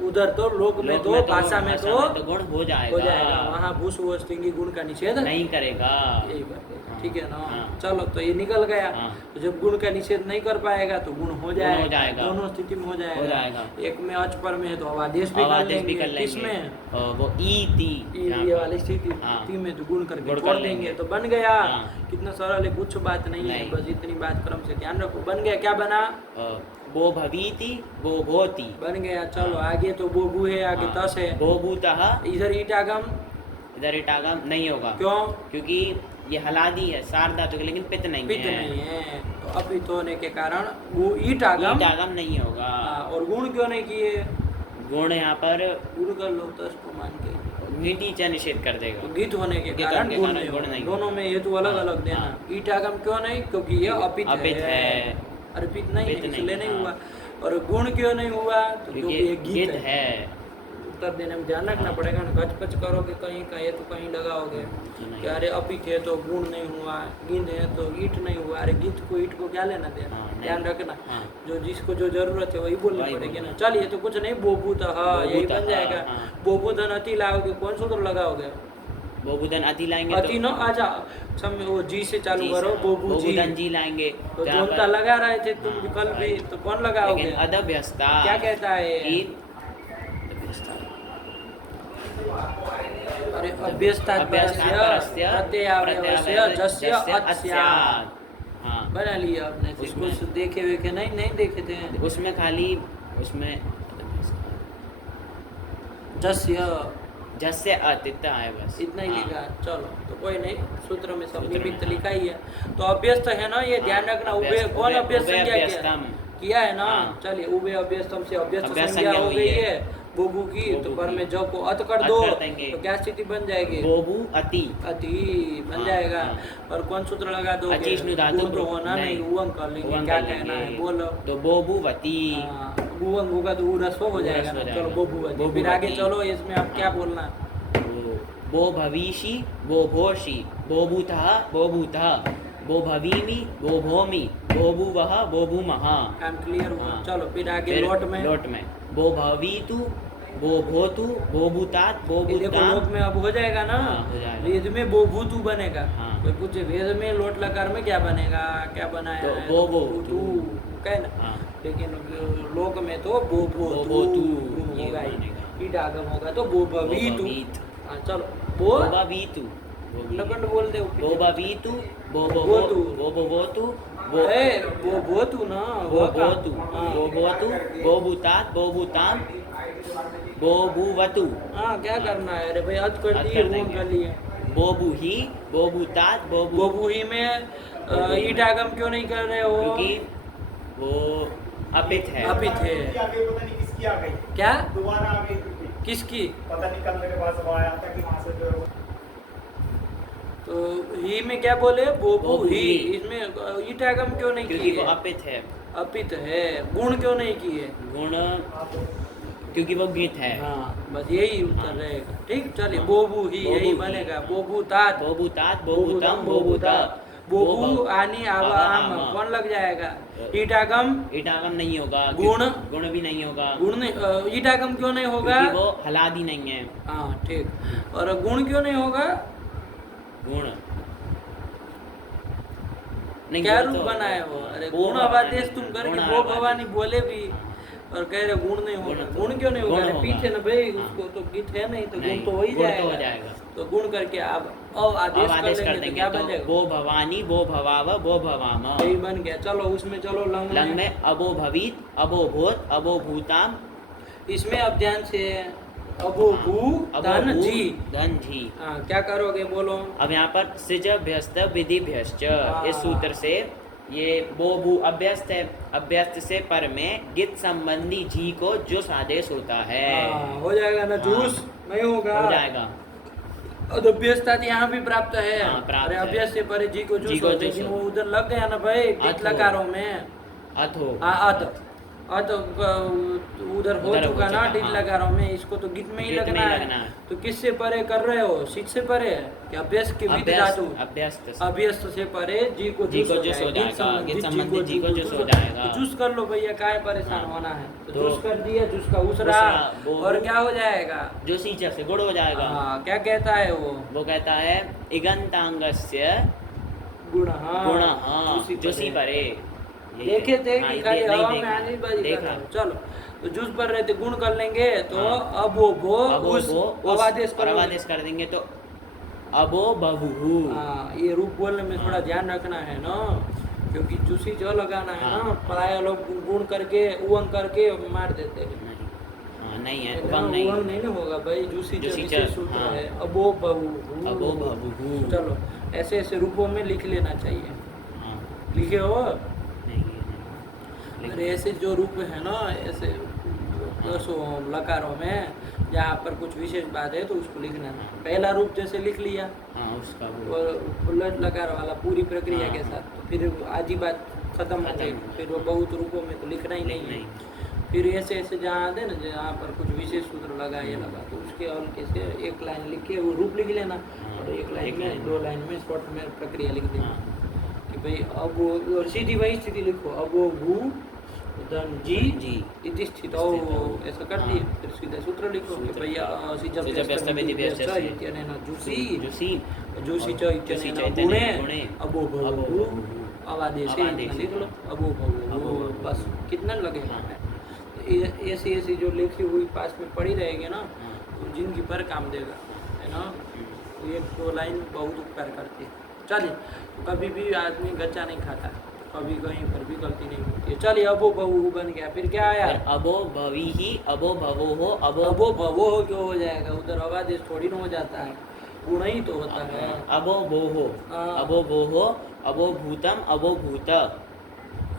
उधर तो लोक में तो भाषा में तो गुण हो जाएगा, वहाँ भूस वस्तिंगी गुण का निषेध नहीं करेगा। यही बात है, हाँ। ठीक है ना। हाँ। चलो तो ये निकल गया। हाँ। तो जब गुण का निषेध नहीं कर पाएगा तो गुण हो जाएगा, दोनों स्थिति में हो जाएगा। एक में अच पर में है तो अवादेश भी कर लेंगे, किसमें, वो ईति ये वाली स्थिति हाँ। में तो गुण करके गुण छोड़ कर लेंगे। देंगे, तो बन गया। हाँ। कितना सरल है, कुछ बात नहीं है, नहीं। बस इतनी बात क्रम से ध्यान रखो, बन गया। क्या बना, वो भवीति वो भोति, बन गया। चलो आगे तो बोबू है, आगे हाँ। तस है, वो भूतः, इधर ईटागम, इधर इटागम नहीं होगा, क्यों, क्योंकि ये हलादी है सार धातु, लेकिन पित्त नहीं पित्त है। नहीं है, तो अपित होने के कारण वो ईटागम, इटागम नहीं होगा। और गुण क्यों नहीं किए, गुण यहाँ पर गुण कर लो तस को मान के, नीति निषेध कर देगा। तो गीत होने के गीत कारण के गुण कारण नहीं गुण होगा। नहीं। दोनों में हेतु अलग अलग देना। हाँ। ईटागम क्यों नहीं, क्योंकि ये अपित है, अर्पित नहीं है, अपित नहीं, इसलिए नहीं हाँ। हुआ। और गुण क्यों नहीं हुआ, तो क्योंकि ये गीत है। है। उत्तर देने में ध्यान रखना पड़ेगा ना, गच पच करोगे कहीं का ये तो कहीं लगाओगे कि अरे अपित है तो गुण नहीं हुआ, गिंद है तो ईट नहीं हुआ, अरे गीत को ईट को क्या लेना देना, हाँ, ध्यान नहीं। रखना। हाँ। जो जिसको जो जरूरत है वही बोलनी वही पड़ेगी बोलना। ना। चलिए तो कुछ नहीं, बोबूत हो जाएगा। हाँ। बोबूधन अति लाओगे, कौन सूत्र लगाओगे, वो बुधन अति लाएंगे अति न आजा समय वो जी से चालू करो, बोबू जी, बुधन जी लाएंगे तो यहाँ जोनता लगा रहे थे तुम भी कल भी, तो कौन लगाओगे, लेकिन अदभ्यस्ता क्या कहता है, कि अरे अभ्यस्तात् परस्य प्रत्ययावयवस्य जस्य अस्यात्। हाँ, बना लिया आपने, उसमें- उसको देखे हुए के नहीं देखे थे, उसमें खाली उसमें जस्य जस्य अतित्व है बस, इतना ही हाँ। लिखा। चलो तो कोई नहीं, सूत्र में सब सूत्र में, निमित्त हाँ। लिखा ही है। तो अभ्यस्त है ना, ये ध्यान रखना। उभय कौन अभ्यस्त संज्ञा अभ्यस्तम किया है ना, हाँ। चलिए उभय अभ्यस्तम से अभ्यस्त अभ्यस्त संज्ञा हो गई है, बोबू की, तो बोबू पर की। में जो को अत कर अत दो कर देंगे। तो क्या स्थिति बन जाएगी? बोबू अति। अति बन हाँ, जाएगा। हाँ। और कौन सूत्र लगा दोगे? अचिष्णु धातु गुण तो होना नहीं, उवंग कर लेंगे। उवंग क्या कर कहना लेंगे। है बोलो? तो बोबूवती। उवंग होगा तो ऊरस्व हो जाएगा ऊरस्व ना। हो चलो जाएगा। बोबूवती। फिर बोबूवती। आगे चलो, इसमें अब क्या बोलना? बो भविषि बो भोषि बो भूतः बो भूतः बो भवीमि बो भोमि बो भूवः बो भूमः। काम क्लियर हुआ? हाँ। चलो फिर आगे फिर लोट में। लोट में बो भवीतु बो भोतु बो भूतात बो ये देखो लोट भूताम। में अब हो जाएगा ना। हाँ, हो जाएगा। वेद में बोभूतु बनेगा। हाँ। कोई पूछे वेद में लोट लकार में क्या बनेगा, क्या बनाया तो है? बोभूतु। कहे ना। हाँ। लेकिन लोक में तो बोभूतु बोभूतु ये होगा ही। बनेगा। ईट आगम होगा तो बोभवीतु। बोभवीत। हाँ चलो बो बोभवीतु लकंड बोल दे। बोभवीतु बो बोभोतु। बोभोतु बोभोतु ना। बो भोतु हाँ। बो भोतु बो भूतात बो भूताम बो भूवतु। हाँ क्या करना है? अरे भाई अत कर अत दिए, कर वो देंगे। कर लिए। बो भूहि बो भूतात बो भू। बोबू ही में ईट आगम क्यों नहीं कर रहे हो? क्योंकि वो अपित है। अपित है। आगे पता नहीं किसकी आ गई, क्या? दोबारा आ गई क्योंकि किसकी? पता नहीं कल मेरे पास आया था कि वहां से जो तो ही में क्या बोले? बोबू बोबू ही। ही। इसमें ईट आगम क्यों नहीं क्योंकि की वो है? अपित है। अपित है। गुण क्यों नहीं की है? गुण क्योंकि वो गीत है। हाँ बस यही उत्तर हाँ। रहेगा। ठीक चलिए हाँ। बोबू ही बोबू यही ही। बनेगा। बोबू तात बो भूतात बो भूतम बो भूत। बोबू आनी आवाम कौन लग जाएगा? ईट आगम। ईटागम नहीं होगा। गुण? गुण भी नहीं होगा। गुण नहीं, ईट आगम क्यों नहीं होगा? क्योंकि वो हलादी नहीं है। हाँ ठीक। और गुण क्यों नहीं होगा? गुण नहीं, क्या गुण रूप तो- बनाए हो? अरे वो गुण अवादेश तुम गुण करके वो अवादेश। भवानी बोले भी और कह रहे गुण नहीं होगा। गुण तो- गुण क्यों नहीं होगा? गुण अरे होगा। पीछे ना भाई, हाँ। उसको तो गीत है नहीं तो गुण नहीं, तो हो ही गुण तो जाएगा। हो जाएगा। तो गुण करके आप आदेश अब आदेश कर कर लेंगे तो देंगे क्या तो बन जाएगा? बो भवानी बो भवाव बो भवाम। यही बन गया। चलो उसमें चलो लंग लंग में अबो भवीत अबो भूत अबो भूताम इसमें अब ध्यान से अबो भू अबो धन भू, जी। धन जी। हाँ क्या करोगे बोलो? अब यहाँ पर सिज अभ्यस्त विधि भ्यश्च हाँ। इस सूत्र से ये बो भू अभ्यस्त है। अभ्यस्त से पर में गित संबंधी जी को जुस आदेश होता है। हाँ, हो जाएगा ना। जूस नहीं होगा? हो जाएगा। और अभ्यस्ता यहाँ भी प्राप्त है। हाँ, प्राप्त अरे है। अभ्यस्त से परे जी को जी जूस को हो, जूस लेकिन हो। वो उधर लग गया ना भाई अथ टिक हो। लकारों में। अथो हाँ अत उधर हो उधर हो चुका ना चुका, टिक हाँ। लकारों में। इसको तो गीत में ही गीत में लगना ही है। लगना है। तो किससे परे कर रहे हो? सिद्ध से परे कि अभ्यस्त के विद धातु? अभ्यस्त से। अभ्यस्त से परे जी को जी जूस को हो जूस हो जाएगा। जाएगा। गीत संबंधित जी को जूस हो जाएगा। तो जूस कर लो भैया, काहे परेशान हाँ। होना है? तो तो जूस कर दिया, जूस का उसरा। उसरा, वो- और क्या हो जाएगा? जो सीचा से गुण हो जाएगा। हाँ क्या कहता है वो? कहता है इगंतांगस्य गुण गुण जोशी परे। यही है। देखे थे हाँ, कि ये खाली नहीं हवा में देखा। आने बाजी कर देखा। रहे हो। चलो तो जूस पर रहे थे, गुण कर लेंगे तो हाँ। अबो भो अबो उस भो अवादेश और करोगे। अवादेश कर देंगे तो अबो बहु। हाँ ये रूप बोलने में थोड़ा हाँ। ध्यान रखना है ना, क्योंकि चूसी जो लगाना है हाँ। ना। प्राय लोग गुण करके उवंग करके मार देते हैं। नहीं, हाँ, नहीं है। ना, उवंग नहीं उवंग नहीं ना होगा भाई। जूसी जो जूसी विशेष च, सूत्र हाँ। है अबो बहु। अबो बहु। चलो ऐसे ऐसे रूपों में लिख लेना चाहिए। हाँ, लिखे हो? नहीं, ये नहीं। अरे ऐसे जो रूप है ना, ऐसे दसों लकारों में जहाँ पर कुछ विशेष बात है तो उसको लिखना है। पहला रूप जैसे लिख लिया हाँ, उसका वो और उलट लकार वाला पूरी प्रक्रिया के हाँ। साथ, तो फिर आधी बात खत्म हो गई। खत्म। फिर वो बहुत रूपों में तो लिखना ही नहीं है। फिर ऐसे ऐसे जहाँ आते ना, जहाँ पर कुछ विशेष सूत्र लगा ये लगा, तो उसके हल्के से एक लाइन लिख के वो रूप लिख लेना। हाँ, और एक लाइन एक में लाइन। 2 लाइन में शॉर्ट में प्रक्रिया लिख देना हाँ, कि भाई अब वो, और सीधी वही स्थिति लिखो अब वो भू धन जी जी। इति स्थितौ, स्थितौ। ऐसा कर हाँ। दिए। फिर सीधा सूत्र लिखो कि सूत्र। भैया सिजभ्यस्त विधि भ्यश्च इत्यनेन जूसी जोशी जूसी च जोशी इत्यनेन च गुणे इत्यनेन गुणे अबो अबो भवु भवु अवादेशे अवादेशे। लिख लो अबो भवु। अबो भवु। बस कितना लगेगा? हाँ। ऐसी ऐसी जो लिखी हुई पास में पड़ी रहेगी ना, हाँ। तो जिंदगी भर काम देगा, है ना। तो ये 2 लाइन बहुत उपकार करती है। चलिए तो कभी भी आदमी गच्चा नहीं खाता, कभी कहीं पर भी गलती नहीं होती है। चलिए अबो बहु बन गया। फिर क्या आया? फिर अबो भवी ही अबो भवो हो अबो अबो भवो हो क्यों हो जाएगा? उधर अवादेश थोड़ी ना हो जाता है, गुण ही तो होता है। अबो बोहो हाँ। अबो बोहो अबो भूतम अबो भूत।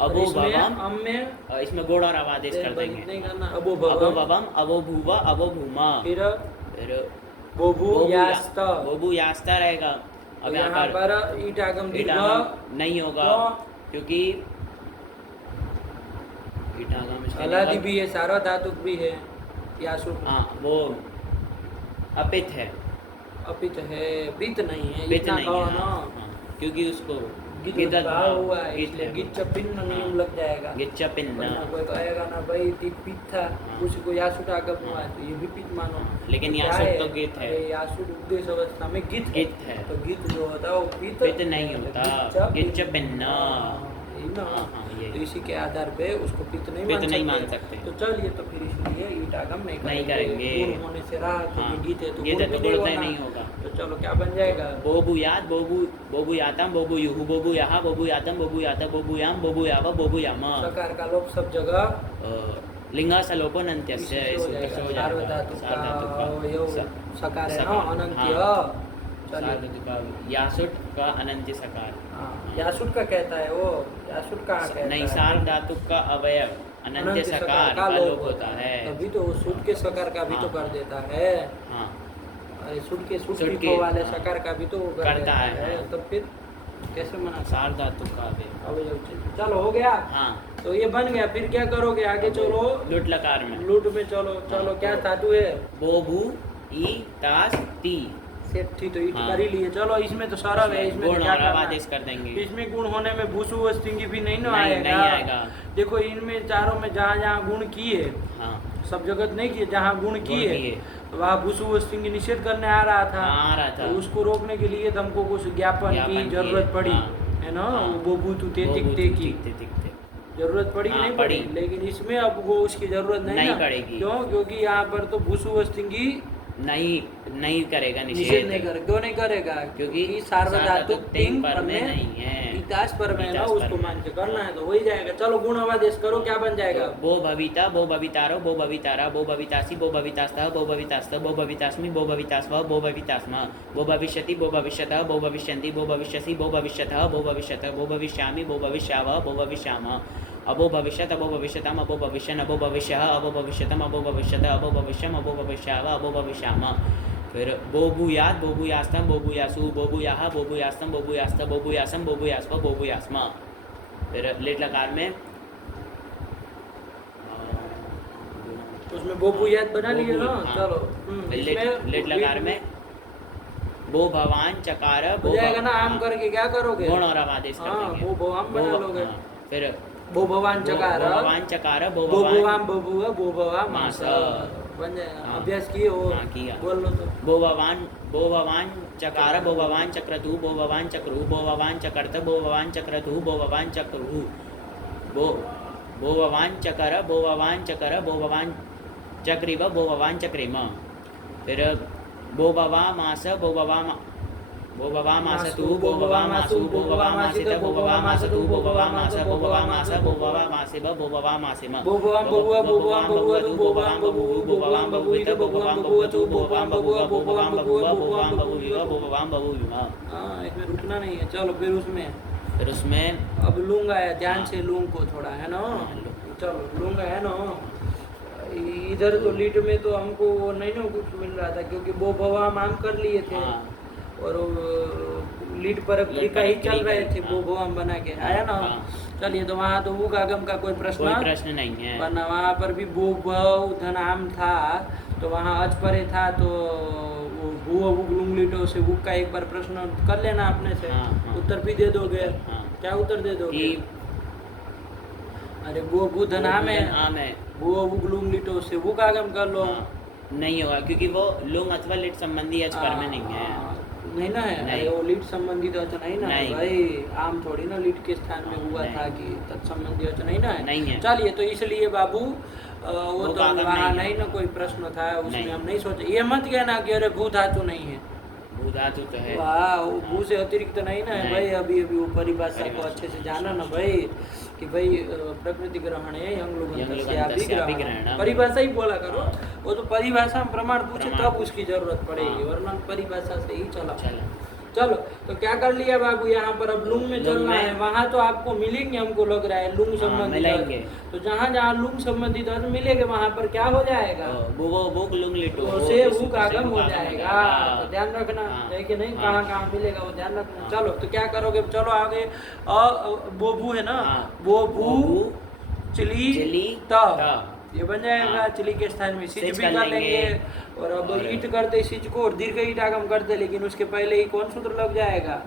और इसमें अबोभवम, अम में इसमें गोड़ और अब आदेश कर देंगे। नहीं करना, अबोभवम, अबोभवम, अबोभूव, अबोभूमा, फिर फिर बोभू यास्त, बोबू यास्ता रहेगा। तो अब यहाँ यहाँ पर पर ईटागम दीर्घ ईटागम नहीं होगा, क्यों? क्योंकि ईटागम इसके अलादि निकल- भी है, सारा धातुक भी है, यासुट हाँ वो अपित है, अपित है, पित नहीं है, पित इतना नहीं कहो है। ना। हाँ, क्योंकि उसको गित गिद्ध भाव हुआ है, गिद्ध इसलिए है। गिच्च पिन्न नियम हाँ। लग जाएगा। गिच्च पिन्न। वरना कोई कहेगा ना भाई पित था, हाँ। उसको यासुट आगम हुआ है तो ये भी पित मानो। लेकिन क्या यासुट तो गित है। अरे यासुट उपदेश अवस्था में गित गित है। तो गित जो होता है वो पित पित नहीं होता, गिच्च पिन्न। हाँ, यही ना। हाँ, हाँ, ये। तो इसी के आधार पे उसको पित नहीं पित नहीं मान सकते। तो चलिए, तो फिर इसलिए ईटागम नहीं करेंगे। गुण होने से रहा, हाँ, क्योंकि गीत है तो गीत है गुण तो भी गुण होना। नहीं होगा। तो चलो क्या बन जाएगा? बोबू याद, बोबू यातम, बोबू युहु, बोबू याहा, बोबू यातम, बोबू याता, बोबू याम, बोबू यावा, बोबू यामा। सकार का लोप सब जगह लिंगा सलोपन अंत्यस्य इसी से हो जाएगा। सार्वधातुक का यो सकार है ना, अनंत्य। चलिए। सार्वधातुक का यासुट का अनंत्य सकार। हाँ, यासुट का कहता है वो, यासुट कहाँ कहता नहीं, है? सार्वधातुक का अवयव अनंत्य सकार का लोप होता है। तभी तो वो सुट के सकार का भी तो हाँ। कर देता है। हाँ, अरे सुट के सुट सुट के, वाले हाँ। सकार का भी तो वो कर करता देता है, हाँ। तो फिर कैसे मना? सार्वधातुक का अवयव। चलो हो गया। हाँ, तो ये बन गया, फिर क्या करोगे आगे? चलो लुट लकार में लूट में चलो। चलो क्या धातु है? बोभू ई तास ती सेठ थी तो ईट हाँ। कर ही लिए। चलो इसमें तो सरल है, इसमें गुण तो क्या और करना अब है? आदेश कर देंगे। इसमें गुण होने में भूसु वस्तिंगी भी नहीं ना नहीं, आएगा। नहीं आएगा। देखो इनमें चारों में जहाँ जहाँ गुण किए, हाँ, सब जगत नहीं किए, जहाँ गुण किए किए। तो वहाँ भूसु वस्तिंगी निषेध करने आ रहा था। हाँ, आ रहा था। तो उसको रोकने के लिए तो हमको कुछ ज्ञापन की की, जरूरत पड़ी, हाँ। है ना? हाँ। वो बूतू ते बोबू तिकते की तिकते। जरूरत पड़ी कि हाँ, नहीं पड़ी? लेकिन इसमें अब वो उसकी जरूरत नहीं नहीं ना। पड़ेगी। क्यों? क्योंकि यहाँ पर तो भूसु वस्तिंगी नहीं करेगा निषेध नहीं कर, क्यों नहीं करेगा? क्योंकि सार्वधातुक तिंग पर में नहीं है, इतास पर में ना, इतास पर उसको में। मान के करना है तो हो ही जाएगा। चलो गुण आदेश करो, क्या बन जाएगा? बो भविता, बो भवितारो, बो भवितारा, बो भवितासी, बो भवितास्तः, बो भवितास्तः, बो भवितास्मि, बो भवितास्व, बो भवितास्म, बो भविष्यति, बो भविष्यतः, बो भविष्यन्ति, बो भविष्यसि, बो भविष्यतः, बो भविष्यतः, बो भविष्यामि, बो भविष्यावः, बो भविष्यामः, अबो भविष्यत, अबो भविष्यताम, अबो भविष्यन्, अबो भविष्यः, अबो भविष्यतम, अबो भविष्यत, अबो भविष्यम्, अबो भविष्यावः, अबो भविष्यामः। फिर बोबूयात, बोबूयास्तम, बोबूयासु, बोबूयाह, बोबूयास्तम, बोबूयास्त, बोबूयासम, बोबूयास्व, बोबूयास्म। फिर लेट लकार में उसमें बोबूयात बना लिए ना। हाँ। चलो लेट लकार में बो भवान चकार, हो जाएगा ना। आम करके क्या करोगे? गुण और अब आदेश कर हाँ, देंगे। वो भवाम बना लोगे। हाँ, फिर बो भवान चकार, बो भवान चकार, बो बो भवान भवाम बबुआ, बो भवा मास मास। बन जाएगा। हाँ। अभ्यास किए हो? हाँ, किया। बोल लो तो। बो भवान चकार, बो भवान चक्रतु, बो भवान चक्रु, बो भवान चकर्त, बो भवान चक्रतु, बो भवान चक्रु, बो भवान चकर, बो भवान चकर, बो भवान चक्रिव, बो भवान चक्रिम। फिर बो भवा मास, बो भवा मासतु, बो भवा मासु, बो भवा मासित, बो भवा मासतु, बो भवा मास, बो भवा मास, बो भवा मासिब, बो भवा मासिम। बो भवाम बबुआ, बो भवाम बबुआ, बो भवाम बबुआ, बो भवाम बबुइत, बो भवाम बबुआ, बो भवाम बबुआ, बो भवाम बबुआ, बो भवाम बबुआ, बो भवाम बबुआ। हाँ, इसमें रुकना नहीं है। चलो फिर उसमें फिर उसमें अब लूंगा है, ध्यान हाँ। से लूंग को थोड़ा, है ना? हाँ, चलो लूंगा है ना। इधर तो लीड में तो हमको वो नहीं ना कुछ मिल रहा था, क्योंकि वो भवाम हम कर लिए थे। हाँ। और लीड पर क्लिका ही चल रहे थे, हाँ। वो भवाम बना के आया ना। हाँ। चलिए, तो वहाँ तो वो आगम का कोई कोई प्रश्न प्रश्न नहीं है। वरना वहाँ पर भी भू भव धनाम था, तो वहाँ अच परे था, तो वो भू अबुक लुंग लीटो से बुक का एक बार प्रश्न कर लेना अपने से। हाँ, हाँ। उत्तर भी दे दोगे। हाँ। क्या उत्तर दे दोगे? कि अरे वो भू धनाम है, आम है। वो अबुक लुंग लीटो से बुक आगम कर लो। हाँ, नहीं होगा, क्योंकि वो लुंग अथवा लिट संबंधी अच पर में नहीं है। नहीं ना है। नहीं। अरे वो लीड संबंधी तो अच्छा नहीं ना है नहीं। भाई। आम थोड़ी ना लीड के स्थान में हुआ नहीं। था कि तत्संबंधी अच्छा नहीं ना है। नहीं है। चलिए, तो इसलिए बाबू वो वो तो आगम वहाँ नहीं है। नहीं ना कोई प्रश्न था, उसमें नहीं। हम नहीं सोचे। ये मत कहना कि अरे भू धातु नहीं है। भू धातु तो है। वाह, वो भू से अतिरिक्त नहीं ना है नहीं। भाई। अभी अभी वो परिभाषा को परिभाषा। अच्छे से जाना ना भाई, कि भाई प्रकृति ग्रहण है, यंग लोग यंगलुगन्तस्याभिग्रहणम्। परिभाषा ही बोला करो। वो तो परिभाषा में प्रमाण पूछे प्रमाण तब उसकी जरूरत पड़ेगी, हाँ। वरना परिभाषा से ही चला। चलो। चलो तो क्या कर लिया बाबू, यहाँ पर अब लुंग में लुंग चलना में- है। वहाँ तो आपको मिलेंगे, हमको लग रहा है लुंग संबंधित मिलेंगे। अर्थ। तो जहाँ जहाँ लुंग संबंधित अर्थ मिलेंगे वहाँ पर क्या हो जाएगा, वो बुक लुंग लिटो तो से भूख आगम हो जाएगा। तो ध्यान रखना हाँ। है कि नहीं, हाँ। कहाँ कहाँ मिलेगा वो ध्यान रखना। हाँ। चलो तो क्या करोगे, चलो आगे। बोबू है ना, हाँ। बोबू चिली चिली ता, ता। ये बन जाएगा। हाँ। चिली के स्थान में सिच सिच भी कर कर लेंगे। लेंगे। और अब और- ईट करते सिच को और दीर्घ ईट आगम करते, लेकिन उसके पहले ही कौन सूत्र लग जाएगा,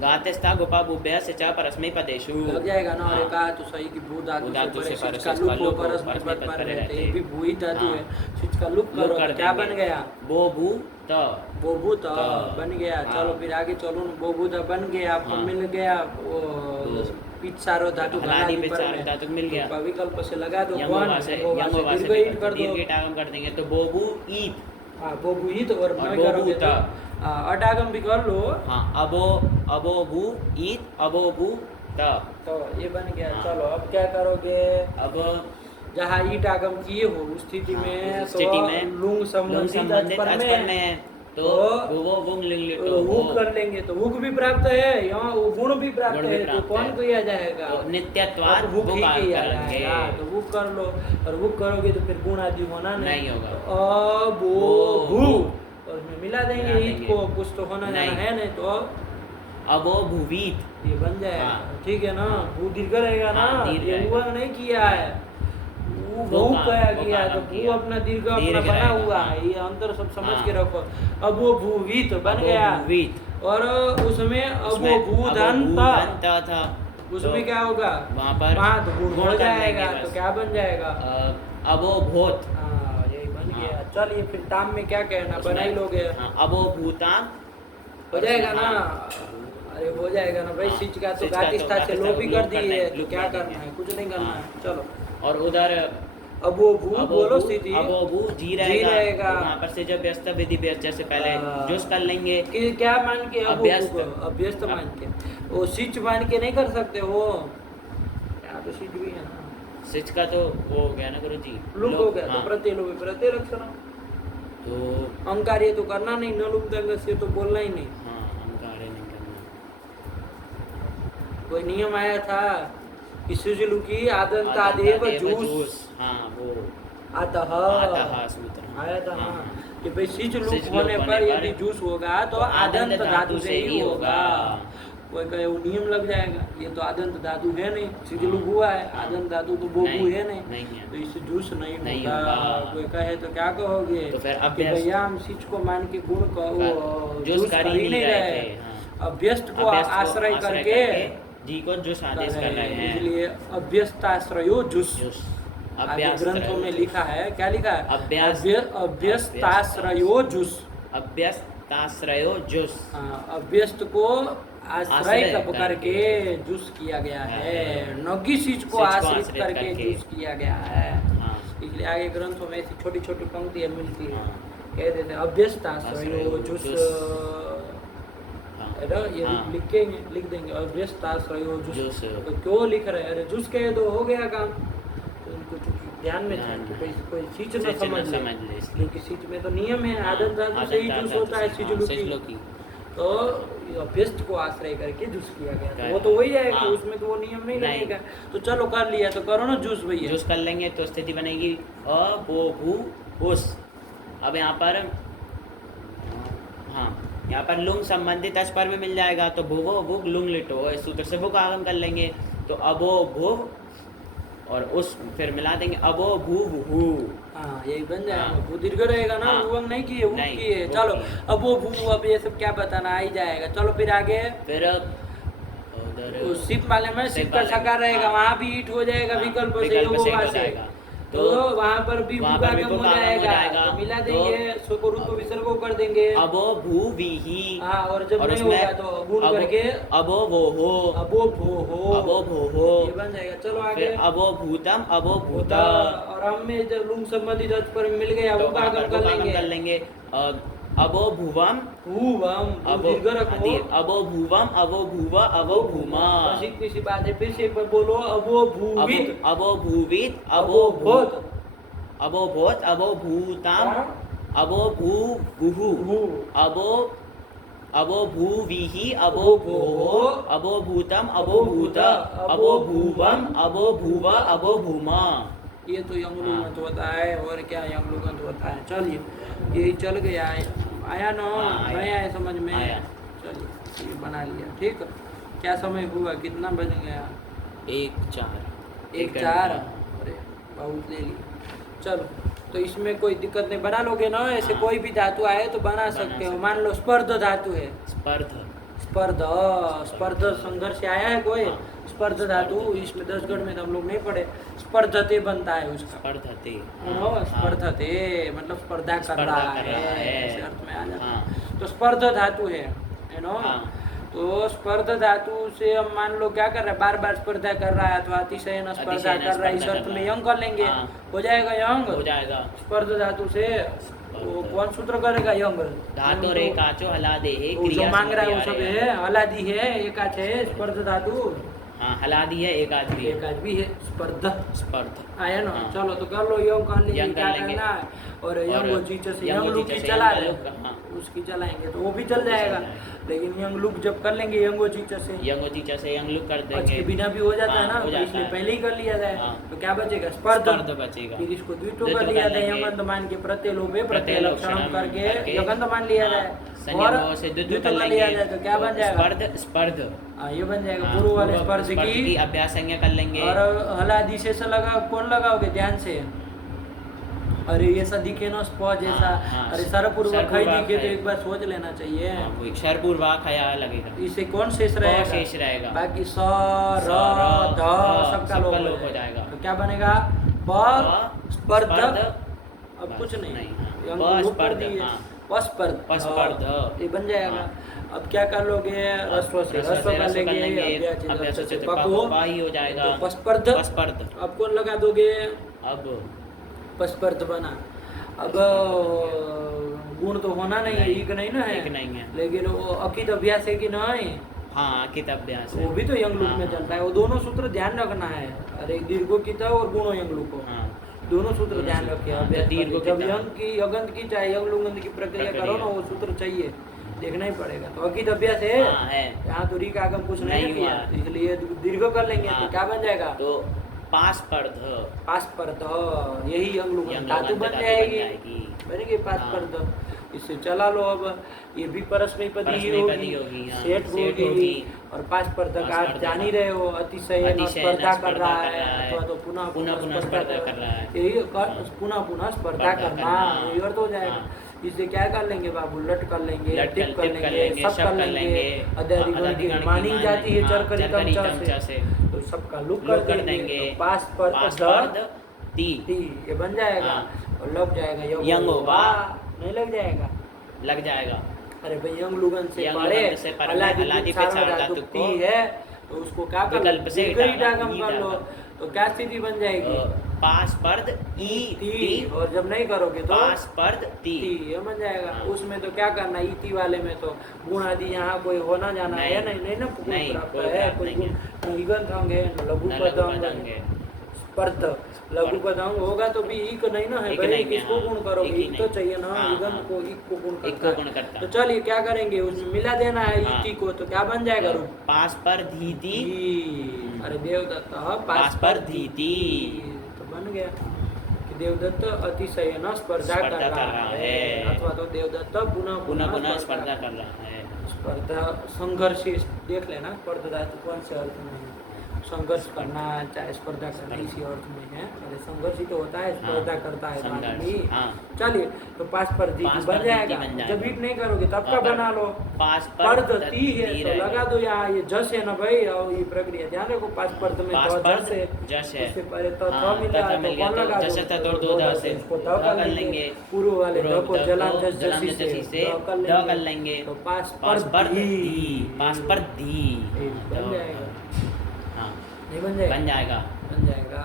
गातेस्ता गोपा बुभ्या से चा परस्मै पदेषु लग जाएगा ना। और हाँ। एक कहा तो सही कि भू धातु भू धातु से से परे परस सिच का लुक हो, परस में परस्मै पद पद पर परे रहते, ये रहते। भी भू ही धातु हाँ। है। सिच का लुक लुक करो, कर तो क्या देंगे। बन गया, बोबू त बोबू तो तो, बन गया। हाँ। चलो फिर आगे चलो ना, बोबू तो बन गया, आपको हाँ। मिल गया वो तो- पिचारो धातु हलादी घनादि पर पिचारो में। धातु मिल गया। तो विकल्प से लगा दो यंगोवा वन, से यंगोवा से यंगोवा से दीर्घ ईट कर दो। दीर्घ ईट आगम कर देंगे तो बोबू ईट। हाँ बोबू ही तो, और और मैं बोबू करोगे तो ता। अडागम भी कर लो। हाँ अबो ईट अबोबू त। तो ये बन गया। हाँ। चलो अब क्या करोगे, अब जहाँ ईट आगम किए हो उस स्थिति हाँ, में उस स्थिति में लुंग लुंग संबंधित संबंधित अचपर अचपर में है तो तो वो बुंग लिंग लिटो हुक कर लेंगे, तो हुक भी प्राप्त है, यहाँ वो गुण भी प्राप्त गुण भी है। तो प्राप्त कौन है। किया जाएगा, तो नित्यत्वात् अब हुक ही बुक किया करेंगे। जाएगा। तो हुक कर लो, और हुक करोगे तो फिर गुण आदि होना नहीं होगा। अ बो भू, और उसमें मिला देंगे मिला ईट देंगे। को, कुछ तो होना नहीं। जाना है, नहीं तो अबो भुवीत ये बन जाएगा। हाँ। ठीक है ना, भू दीर्घ रहेगा ना, हाँ, दीर्घ ये रहेगा। हुआ नहीं किया है, वो का- कहा वो गया का है, तो नाम भू किया। अपना दीर्घ अपना दीर्घ बना रहेगा, हुआ हाँ। है, ये अंतर सब समझ हाँ। के रखो। अब वो भूवित बन अबो गया, भुवीत। और उसमें अब वो उसमें भूधन था, भूधन था उसमें तो क्या होगा, वहाँ पर वहाँ तो गुण हो गुण कर जाएगा। लेंगे तो बस। क्या बन जाएगा, अबो भूत हाँ यही बन हाँ। गया। चलिए फिर ताम में क्या कहना, बना ही लोगे, हाँ, अबो भूतान हो जाएगा ना। हाँ। अरे हो जाएगा ना भाई, हाँ, सिच का तो सिच का तो गातिस्था से गातिस्था लो भी लोप कर कर दिए, देंगे, तो लोप क्या कर करना देंगे। है, कुछ नहीं करना हाँ। है। चलो और उधर अब वो भू बोलो स्थिति अबोबू जी जी रहेगा रहेगा। वहाँ पर से जब व्यस्त विधि व्यस्त जैसे पहले हाँ। जोश कर लेंगे कि क्या मान के, अब अभ्यस्त। अभ्यस्त मान के, वो सिच मान के नहीं कर सकते हो, यहाँ तो सिच भी है ना। सिच का तो वो हो गया ना गुरु जी लुक हो गया, हाँ, तो प्रत्यय प्रत्यय लक्षण तो अंकार ये तो करना नहीं, न लुक दंग से तो बोलना ही नहीं। हाँ हम कार्य नहीं करना कोई नियम आया था कि सुजुलुकी आदंतादेव जूस हाँ वो अतः अतः सूत्र आया था हाँ, ना, कि भाई सिच लुक सिच लुक होने पर होने यदि पर जूस होगा तो तो आदंत धातु से ही होगा। कोई कहे वो नियम लग जाएगा, ये तो आदंत धातु है नहीं, सिच लुक हुआ है, आदंत धातु तो बोबू नहीं, है नहीं, नहीं है। तो इससे जूस नहीं नहीं होगा। होगा। कोई कहे तो क्या कहोगे, तो फिर कि अभ्यस्त। भैया हम सिच को मान के गुण को वो जूस कर ही नहीं रहे थे हाँ। अभ्यस्त को अभ्यस्त आश्रय करके जी को जो आदेश कर रहे हैं इसलिए अभ्यस्ताश्रयो जुस। जुस आगे अभ्यास ग्रंथों में लिखा है, क्या लिखा है, अभ्यास- अभ्यस्ताश्रयो जुस। अभ्यस्ताश्रयो जुस हाँ, अभ्यस्त को आश्रय आश्रय कब करके करके जुस किया गया है, है। नगी चीज को को आश्रित आश्रित करके करके जुस किया गया है। हाँ इसलिए आगे ग्रंथों में ऐसी छोटी छोटी पंक्तियां मिलती है, हाँ। कह देते हैं अभ्यस्ताश्रयो आश्रयो जुस, हाँ। है ना, ये हाँ। लिख देंगे अभ्यस्ताश्रयो जुस। जुस। तो क्यों लिख रहे हैं, अरे जुस कह दो हो गया काम। तो उनको चूंकि ध्यान में था ध्यान कि में। कोई चीज न सिच न समझ ले, समझ ले इसलिए। क्योंकि सिच में तो नियम है, हाँ, आदत धातु से ही आदत जुस धातु होता है से, सिच हाँ, लुकी। सिच लुकी। तो अभ्यस्त को आश्रय करके जुस किया गया, क्या तो वो तो वही है कि हाँ। उसमें तो वो नियम नहीं नहीं। लगेगा। तो चलो कर लिया, तो करो ना जूस भैया। जुस कर लेंगे तो स्थिति बनेगी अ बो भू उस। अब यहाँ पर हाँ यहाँ पर लुंग संबंधित अस्पर में मिल जाएगा तो भुवो भुग लुंग लिटो, इस सूत्र से भुग आगम कर लेंगे तो अबो भुव और उस फिर मिला देंगे अबो भू भू। हाँ यही बन जाएगा, हाँ। वो दीर्घ रहेगा ना, हाँ। वो नहीं किए वो नहीं, किए। वो चलो किए। अब वो भू, अब ये सब क्या बताना, आ ही जाएगा। चलो फिर आगे फिर उधर उस सिप वाले में सिप का वाले में, सकार रहेगा, हाँ। वहाँ भी ईट हो जाएगा हाँ, विकल्प से, विकल्प योगों से का हो से। जाएगा। तो वहाँ पर भी वहाँ पर भी भूगागम हो भूगागम हो जाएगा, जाएगा। तो मिला तो देंगे, सो को रूप को विसर्गो कर देंगे। अबो भू वी हाँ, और जब नहीं उसमें होगा तो गुण अबो- करके अबो वो हो अबो भो हो, अबो भो हो ये बन जाएगा। चलो आगे। फिर अबो भूतम अबो भूता और हम में जब लुंग संबंधित अर्थ पर मिल गया, तो वो वहाँ पर आगम कर भूगागम कर लेंगे। लेंगे अबो भुवम भूवम, अबो दीर्घ रखो। अबो भुवम अबो भुवा अबो भूमा प्रसिद्ध सी बात है, फिर से एक बार बोलो, अबो भूवित, अबो भूवित अबो भूत, अबो भूत अबो भूताम अबो भू बुहु भू, अबो अबो भूविहि अबो भोः अबो भूतम अबो भूत अबो भूवम अबो भूव अबो भूमा। ये तो यंगलुगंत होता है और क्या यंगलुगंत होता है। चलिए यही चल गया है, आया ना, हाँ, नहीं आया समझ में? आया। चलिए ये बना लिया, ठीक। क्या समय हुआ, कितना बज गया? 1:04 1:04। अरे बहुत ले लिया। चलो तो इसमें कोई दिक्कत नहीं, बना लोगे ना ऐसे। हाँ। कोई भी धातु आए तो बना सकते हो। मान लो स्पर्ध धातु है, स्पर्ध स्पर्ध स्पर्ध संघर्ष आया है कोई, हाँ। स्पर्ध धातु इसमें 10 गण में हम लोग नहीं पढ़े। स्पर्धते बनता है उसका, स्पर्धते स्पर्धते मतलब स्पर्धा कर स्पर्धा रहा कर रहा है, है। ऐसे अर्थ में आ जाता है। हाँ। तो स्पर्ध धातु है नो। हाँ। तो स्पर्ध धातु से हम मान लो क्या कर रहा है, बार बार स्पर्धा कर रहा है अथवा अतिशयन स्पर्धा अतिशयन कर रहा है, इस स्पर्धा अर्थ कर में रहा है। यंग कर लेंगे। हाँ। हो जाएगा यंग, हो जाएगा। स्पर्ध धातु से। वो कौन सूत्र करेगा यंग? धातु रेखाचो हलादेः वो जो क्रिया मांग रहा है वो सब समभिहारे। है, हलादी है, एकाच है, स्पर्ध धातु हाँ, हलादी है, एक आदमी है। एकाच भी है, स्पर्ध स्पर्ध आया ना। हाँ। चलो तो कर लो, यंग कर लेंगे, यंग कर क्या लेंगे। करना है। और यंग वो चीज से यंग यंग लुक चीज़ की से चला यंग रहे, लुक, हाँ। उसकी चलाएंगे तो वो भी चल जाएगा। जाएगा। लेकिन यंग लुक जब कर लेंगे यंग वो चीज से, यंगो चीचा से यंग लुक कर आज देंगे। के बिना भी हो जाता है हाँ, ना, हो तो जाता इसलिए है। पहले ही कर लिया जाए। हाँ। तो क्या बचेगा? स्पर्ध। स्पर्ध बचेगा। फिर इसको द्वित्व द्वित्व कर कर लिया जाए, लेंगे। यंगंत मान के प्रत्यय लोभे प्रत्यय प्रत्यय लक्षणम लक्षणम करके करके यंगंत मान लिया हाँ, जाए। संयोग से द्वित्व कर लिया लेंगे। जाए तो क्या बन जाएगा? स्पर्ध स्पर्ध। हाँ, ये बन जाएगा हाँ, पूर्व वाले पूर्व स्पर्ध स्पर्ध की। अभ्यास संज्ञा कर लेंगे। और हलादी से लगा, कौन लगाओगे ध्यान से? अरे ऐसा दिखे ना स्प जैसा, हाँ, अरे सरपूर्वक है सरपूर्वक दिखे तो है। एक बार सोच लेना चाहिए। हाँ, वो क्षरपूर्वक हया लगेगा। इसे कौन शेष प रहेगा? शेष रहेगा। बाकी स स, र र, ध ध सबका लोप हो जाएगा। तो क्या बनेगा? प स्पर्ध। अब कुछ नहीं, हाँ। यंग प लोप कर स्पर्ध, दिए। हाँ। पस्पर्ध, पस्पर्ध। ये बन जाएगा। हाँ। अब क्या कर लोगे? रस्व से रस्व कर लेंगे, अभ्यास से पको पा ही हो जाएगा। तो पस्पर्ध। पस्पर्ध। अब कौन लगा दोगे? अब पस्पर्ध बना। अब गुण तो होना नहीं है, एक नहीं ना है, एक नहीं है। लेकिन वो अकित अभ्यास है कि नहीं, हाँ, कित अभ्यास है। वो भी तो यंग लुक हाँ, में चलता है। वो दोनों सूत्र ध्यान रखना है। अरे दीर्घो की और गुणो यंग लुक हो, हाँ। दोनों सूत्र दोनों ध्यान सूत्र, रखिए। हाँ, अभ्यास तो दीर्घो जब की यंग की अगंत की चाहे यंग लुंगंत की प्रक्रिया करो ना, वो सूत्र चाहिए, देखना ही पड़ेगा। तो अकित अभ्यास है, हाँ, है। यहाँ तो री का आगम कुछ नहीं नहीं किया, हुआ। तो इसलिए दीर्घ कर लेंगे। हाँ। तो क्या बन जाएगा? तो पास्पर्ध पास्पर्ध, यही यंग लुंगंत यंग धातु लुगंत बन धातु जाएगी, बनेगी पास्पर्ध। इससे चला लो। अब ये भी परस्मैपदी ही परस्मैपदी होगी, होगी, हाँ, सेठ सेठ होगी। होगी। और पास्पर्ध का आप पास्पर्ध जान ही रहे हो, अतिशयन स्पर्धा कर रहा है, अथवा तो पुनः पुनः स्पर्धा कर रहा है। यही पुनः पुनः स्पर्धा करना, यही अर्थ हो जाएगा। हाँ। इससे क्या कर लेंगे बाबू? लट कर लेंगे, लट टिप कर कर लेंगे, लेंगे, सब कर लेंगे। अध्यादिगण की मानी जाती है चरकरी तमचा से, तो सबका लुक कर देंगे। तो पास्पर्ध ती ये बन जाएगा। हाँ। और लग जाएगा यंगोबा। नहीं लग जाएगा? लग जाएगा। अरे भाई यंग लुगन से यंग पढ़े, लुगन से पढ़े, हलादी हलादी पे पे सारा सारा धातु धातु ती को है, तो उसको क्या कर लो? विकल्प से दीर्घ हटाना, डागम ई कर लो, डागम। तो क्या स्थिति बन जाएगी? पास्पर्ध ई ती। ती और जब नहीं करोगे तो पास्पर्ध ती। ये बन जाएगा। हाँ। उसमें तो क्या करना, इति वाले में तो गुण आदि यहाँ कोई होना जाना है नहीं। नहीं ना, कोई नहीं, प्राप्त कोई है, प्राप्त कोई नहीं गुण निगंत अंग है, न लघु न पद लघु अंग पद अंग है। है। स्पर्ध लघु पद अंग होगा तो भी इक नहीं ना है इक भाई, नहीं है, किसको हाँ। गुण करोगे? इक ही इक तो नहीं। चाहिए ना, हाँ, निगंत हाँ। को इक को गुण एक करता को गुण है। करता तो है। चलिए क्या करेंगे, उसमें मिला देना है हाँ। इति को, तो क्या बन जाएगा रूप? पास्पर्धीति अरे देवदत्त पास्पर्धीति तो बन गया कि देवदत्त अतिशयन स्पर्धा कर रहा है, अथवा तो देवदत्त पुनः पुनः पुनः स्पर्धा कर रहा है। स्पर्धा संघर्ष देख लेना, स्पर्धा धातु कौन से अर्थ में है? संघर्ष करना चाहे स्पर्धा करना, इसी अर्थ में है। अरे संघर्ष ही तो होता है, स्पर्धा करता है संघर्ष, आदमी। हाँ। चलिए तो पास्पर्धी बन पास्पर्धी जाएगा। बन जाएगा। जब हिट नहीं करोगे तब का अगर बना लो। पास्पर्धी है तो लगा दो यहाँ, ये जस है ना भाई, और ये प्रक्रिया ध्यान रखो। पास्पर्ध में तो जस है, जस है। उससे पहले तो हाँ, मिला तथा तो मिल गया कौन तो लगा जस दो? था तो दो दा से इसको द कर कर लेंगे। लेंगे। पूर्व वाले द को जलान जस जलान जसी जसी से से द कर लेंगे। तो पास्पर्धी पास्पर्धी बन जाएगा। हाँ, नहीं बन जाएगा? बन जाएगा। बन जाएगा।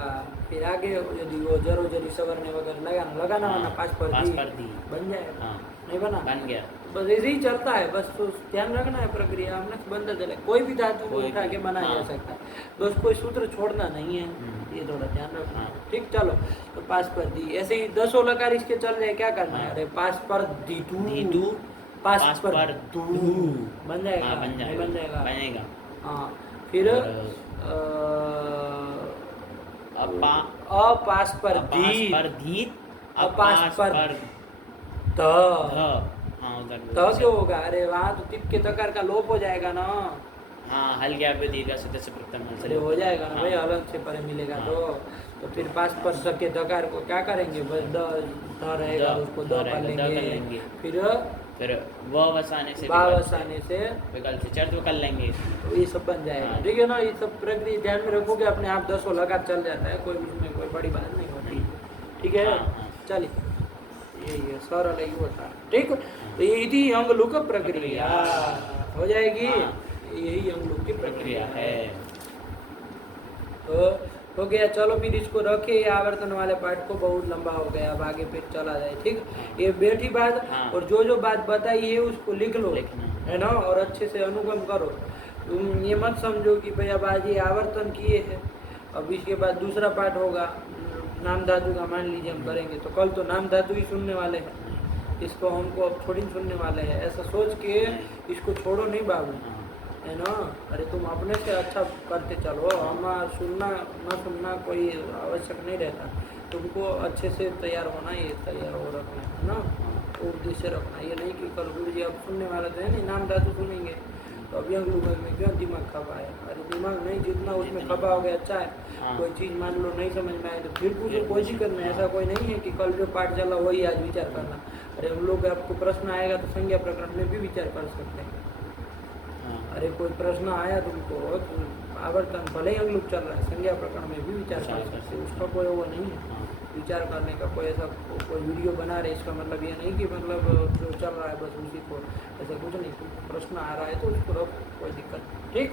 फिर आगे यदि वो जरो जरी सवरने वगैरह लगाना हाँ, वरना पास्पर्धी पास्पर्धी। बन जाएगा। हाँ, नहीं बना? बन गया। बस ऐसे ही चलता है, बस तो ध्यान रखना है प्रक्रिया, हमने बनता चले। कोई भी धातु को कोई उठा भी, के बनाया हाँ। जा सकता है, बस कोई सूत्र छोड़ना नहीं है, ये थोड़ा ध्यान रखना। हाँ। ठीक, चलो तो पास्पर्धी ऐसे ही 10 लकार इसके चल जाए, क्या करना है? अरे पास्पर्धी धीतु पास पर धू बन जाएगा, हाँ बन नहीं जाएगा, बन जाएगा। बनेगा। हाँ फिर और अपा अपास पर अपास धी, पर धीत, अपास अपास पर पर ध, ध। हाँ उधर ध क्यों होगा? अरे वहाँ तो तिप के तकार का लोप हो जाएगा ना। हाँ हल गया पे दीर्घ से दस प्रथम हल से अरे हो जाएगा ना हाँ। भाई, अलग से परे मिलेगा हाँ। तो फिर पास पर ध के दकार को क्या करेंगे? बस द रहेगा, द, उसको द द रहेगा, कर द कर लेंगे। लेंगे। फिर व वसाने से बा वसाने से विकल्प से चर्त्व कर लेंगे। तो ये सब बन जाएगा। हाँ। ठीक है ना? ये सब प्रक्रिया ध्यान में रखोगे, अपने आप 10 लगा चल जाता है, कोई इसमें कोई बड़ी बात नहीं होती। ठीक है, हाँ, हाँ। चलिए यही है, सरल ही होता है। ठीक, तो ये थी अंग लुक प्रक्रिया हो जाएगी। हाँ। यही अंग लुक की प्रक्रिया है। तो हो गया। चलो फिर इसको रखे, ये आवर्तन वाले पार्ट को, बहुत लंबा हो गया, अब आगे फिर चला जाए। ठीक, ये बैठी बात हाँ। और जो बात बताई है उसको लिख लो, लिखना। है ना, और अच्छे से अनुगम करो। तुम ये मत समझो कि भाई अब आज ये आवर्तन किए हैं, अब इसके बाद दूसरा पार्ट होगा नाम धातु का, मान लीजिए हम करेंगे तो कल तो नाम धातु ही सुनने वाले हैं, इसको हमको अब थोड़ी सुनने वाले हैं, ऐसा सोच के इसको छोड़ो नहीं बाबू, है ना। अरे तुम अपने से अच्छा करते चलो, हमारा सुनना ना सुनना कोई आवश्यक नहीं रहता, तुमको अच्छे से तैयार होना, ये तैयार हो रखना है ना, तो उद्देश्य रखना। ये नहीं कि कल गुरु जी अब सुनने वाले तो है नहीं, नाम धातु सुनेंगे तो अभी अंग लुक में क्यों दिमाग खपा है? अरे दिमाग नहीं, जितना उसमें खपा हो गया अच्छा है। हाँ। कोई चीज़ मान लो नहीं समझ में आए तो फिर पूछो, कोई सी करना है, ऐसा कोई नहीं है कि कल जो पाठ चला वही आज विचार करना। अरे हम लोग आपको प्रश्न आएगा तो संज्ञा प्रकरण में भी विचार कर सकते हैं। अरे कोई प्रश्न आया तुमको तो आवर्तन भले ही अंग लुक चल रहा है, संज्ञा प्रकरण में भी विचार कर सकते हैं, उसका कोई वो नहीं है। विचार करने का कोई ऐसा कोई वीडियो बना रहे, इसका मतलब ये नहीं कि मतलब जो चल रहा है बस उसी को, ऐसा कुछ नहीं। प्रश्न आ रहा है तो उसको रखो, कोई दिक्कत नहीं। ठीक,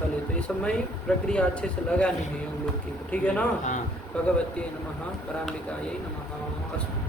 चलिए तो इस समय प्रक्रिया अच्छे से लगानी है हम लोग की, ठीक है ना। हाँ। भगवती नमः, पराम्बिकायै नमः, अस्तु।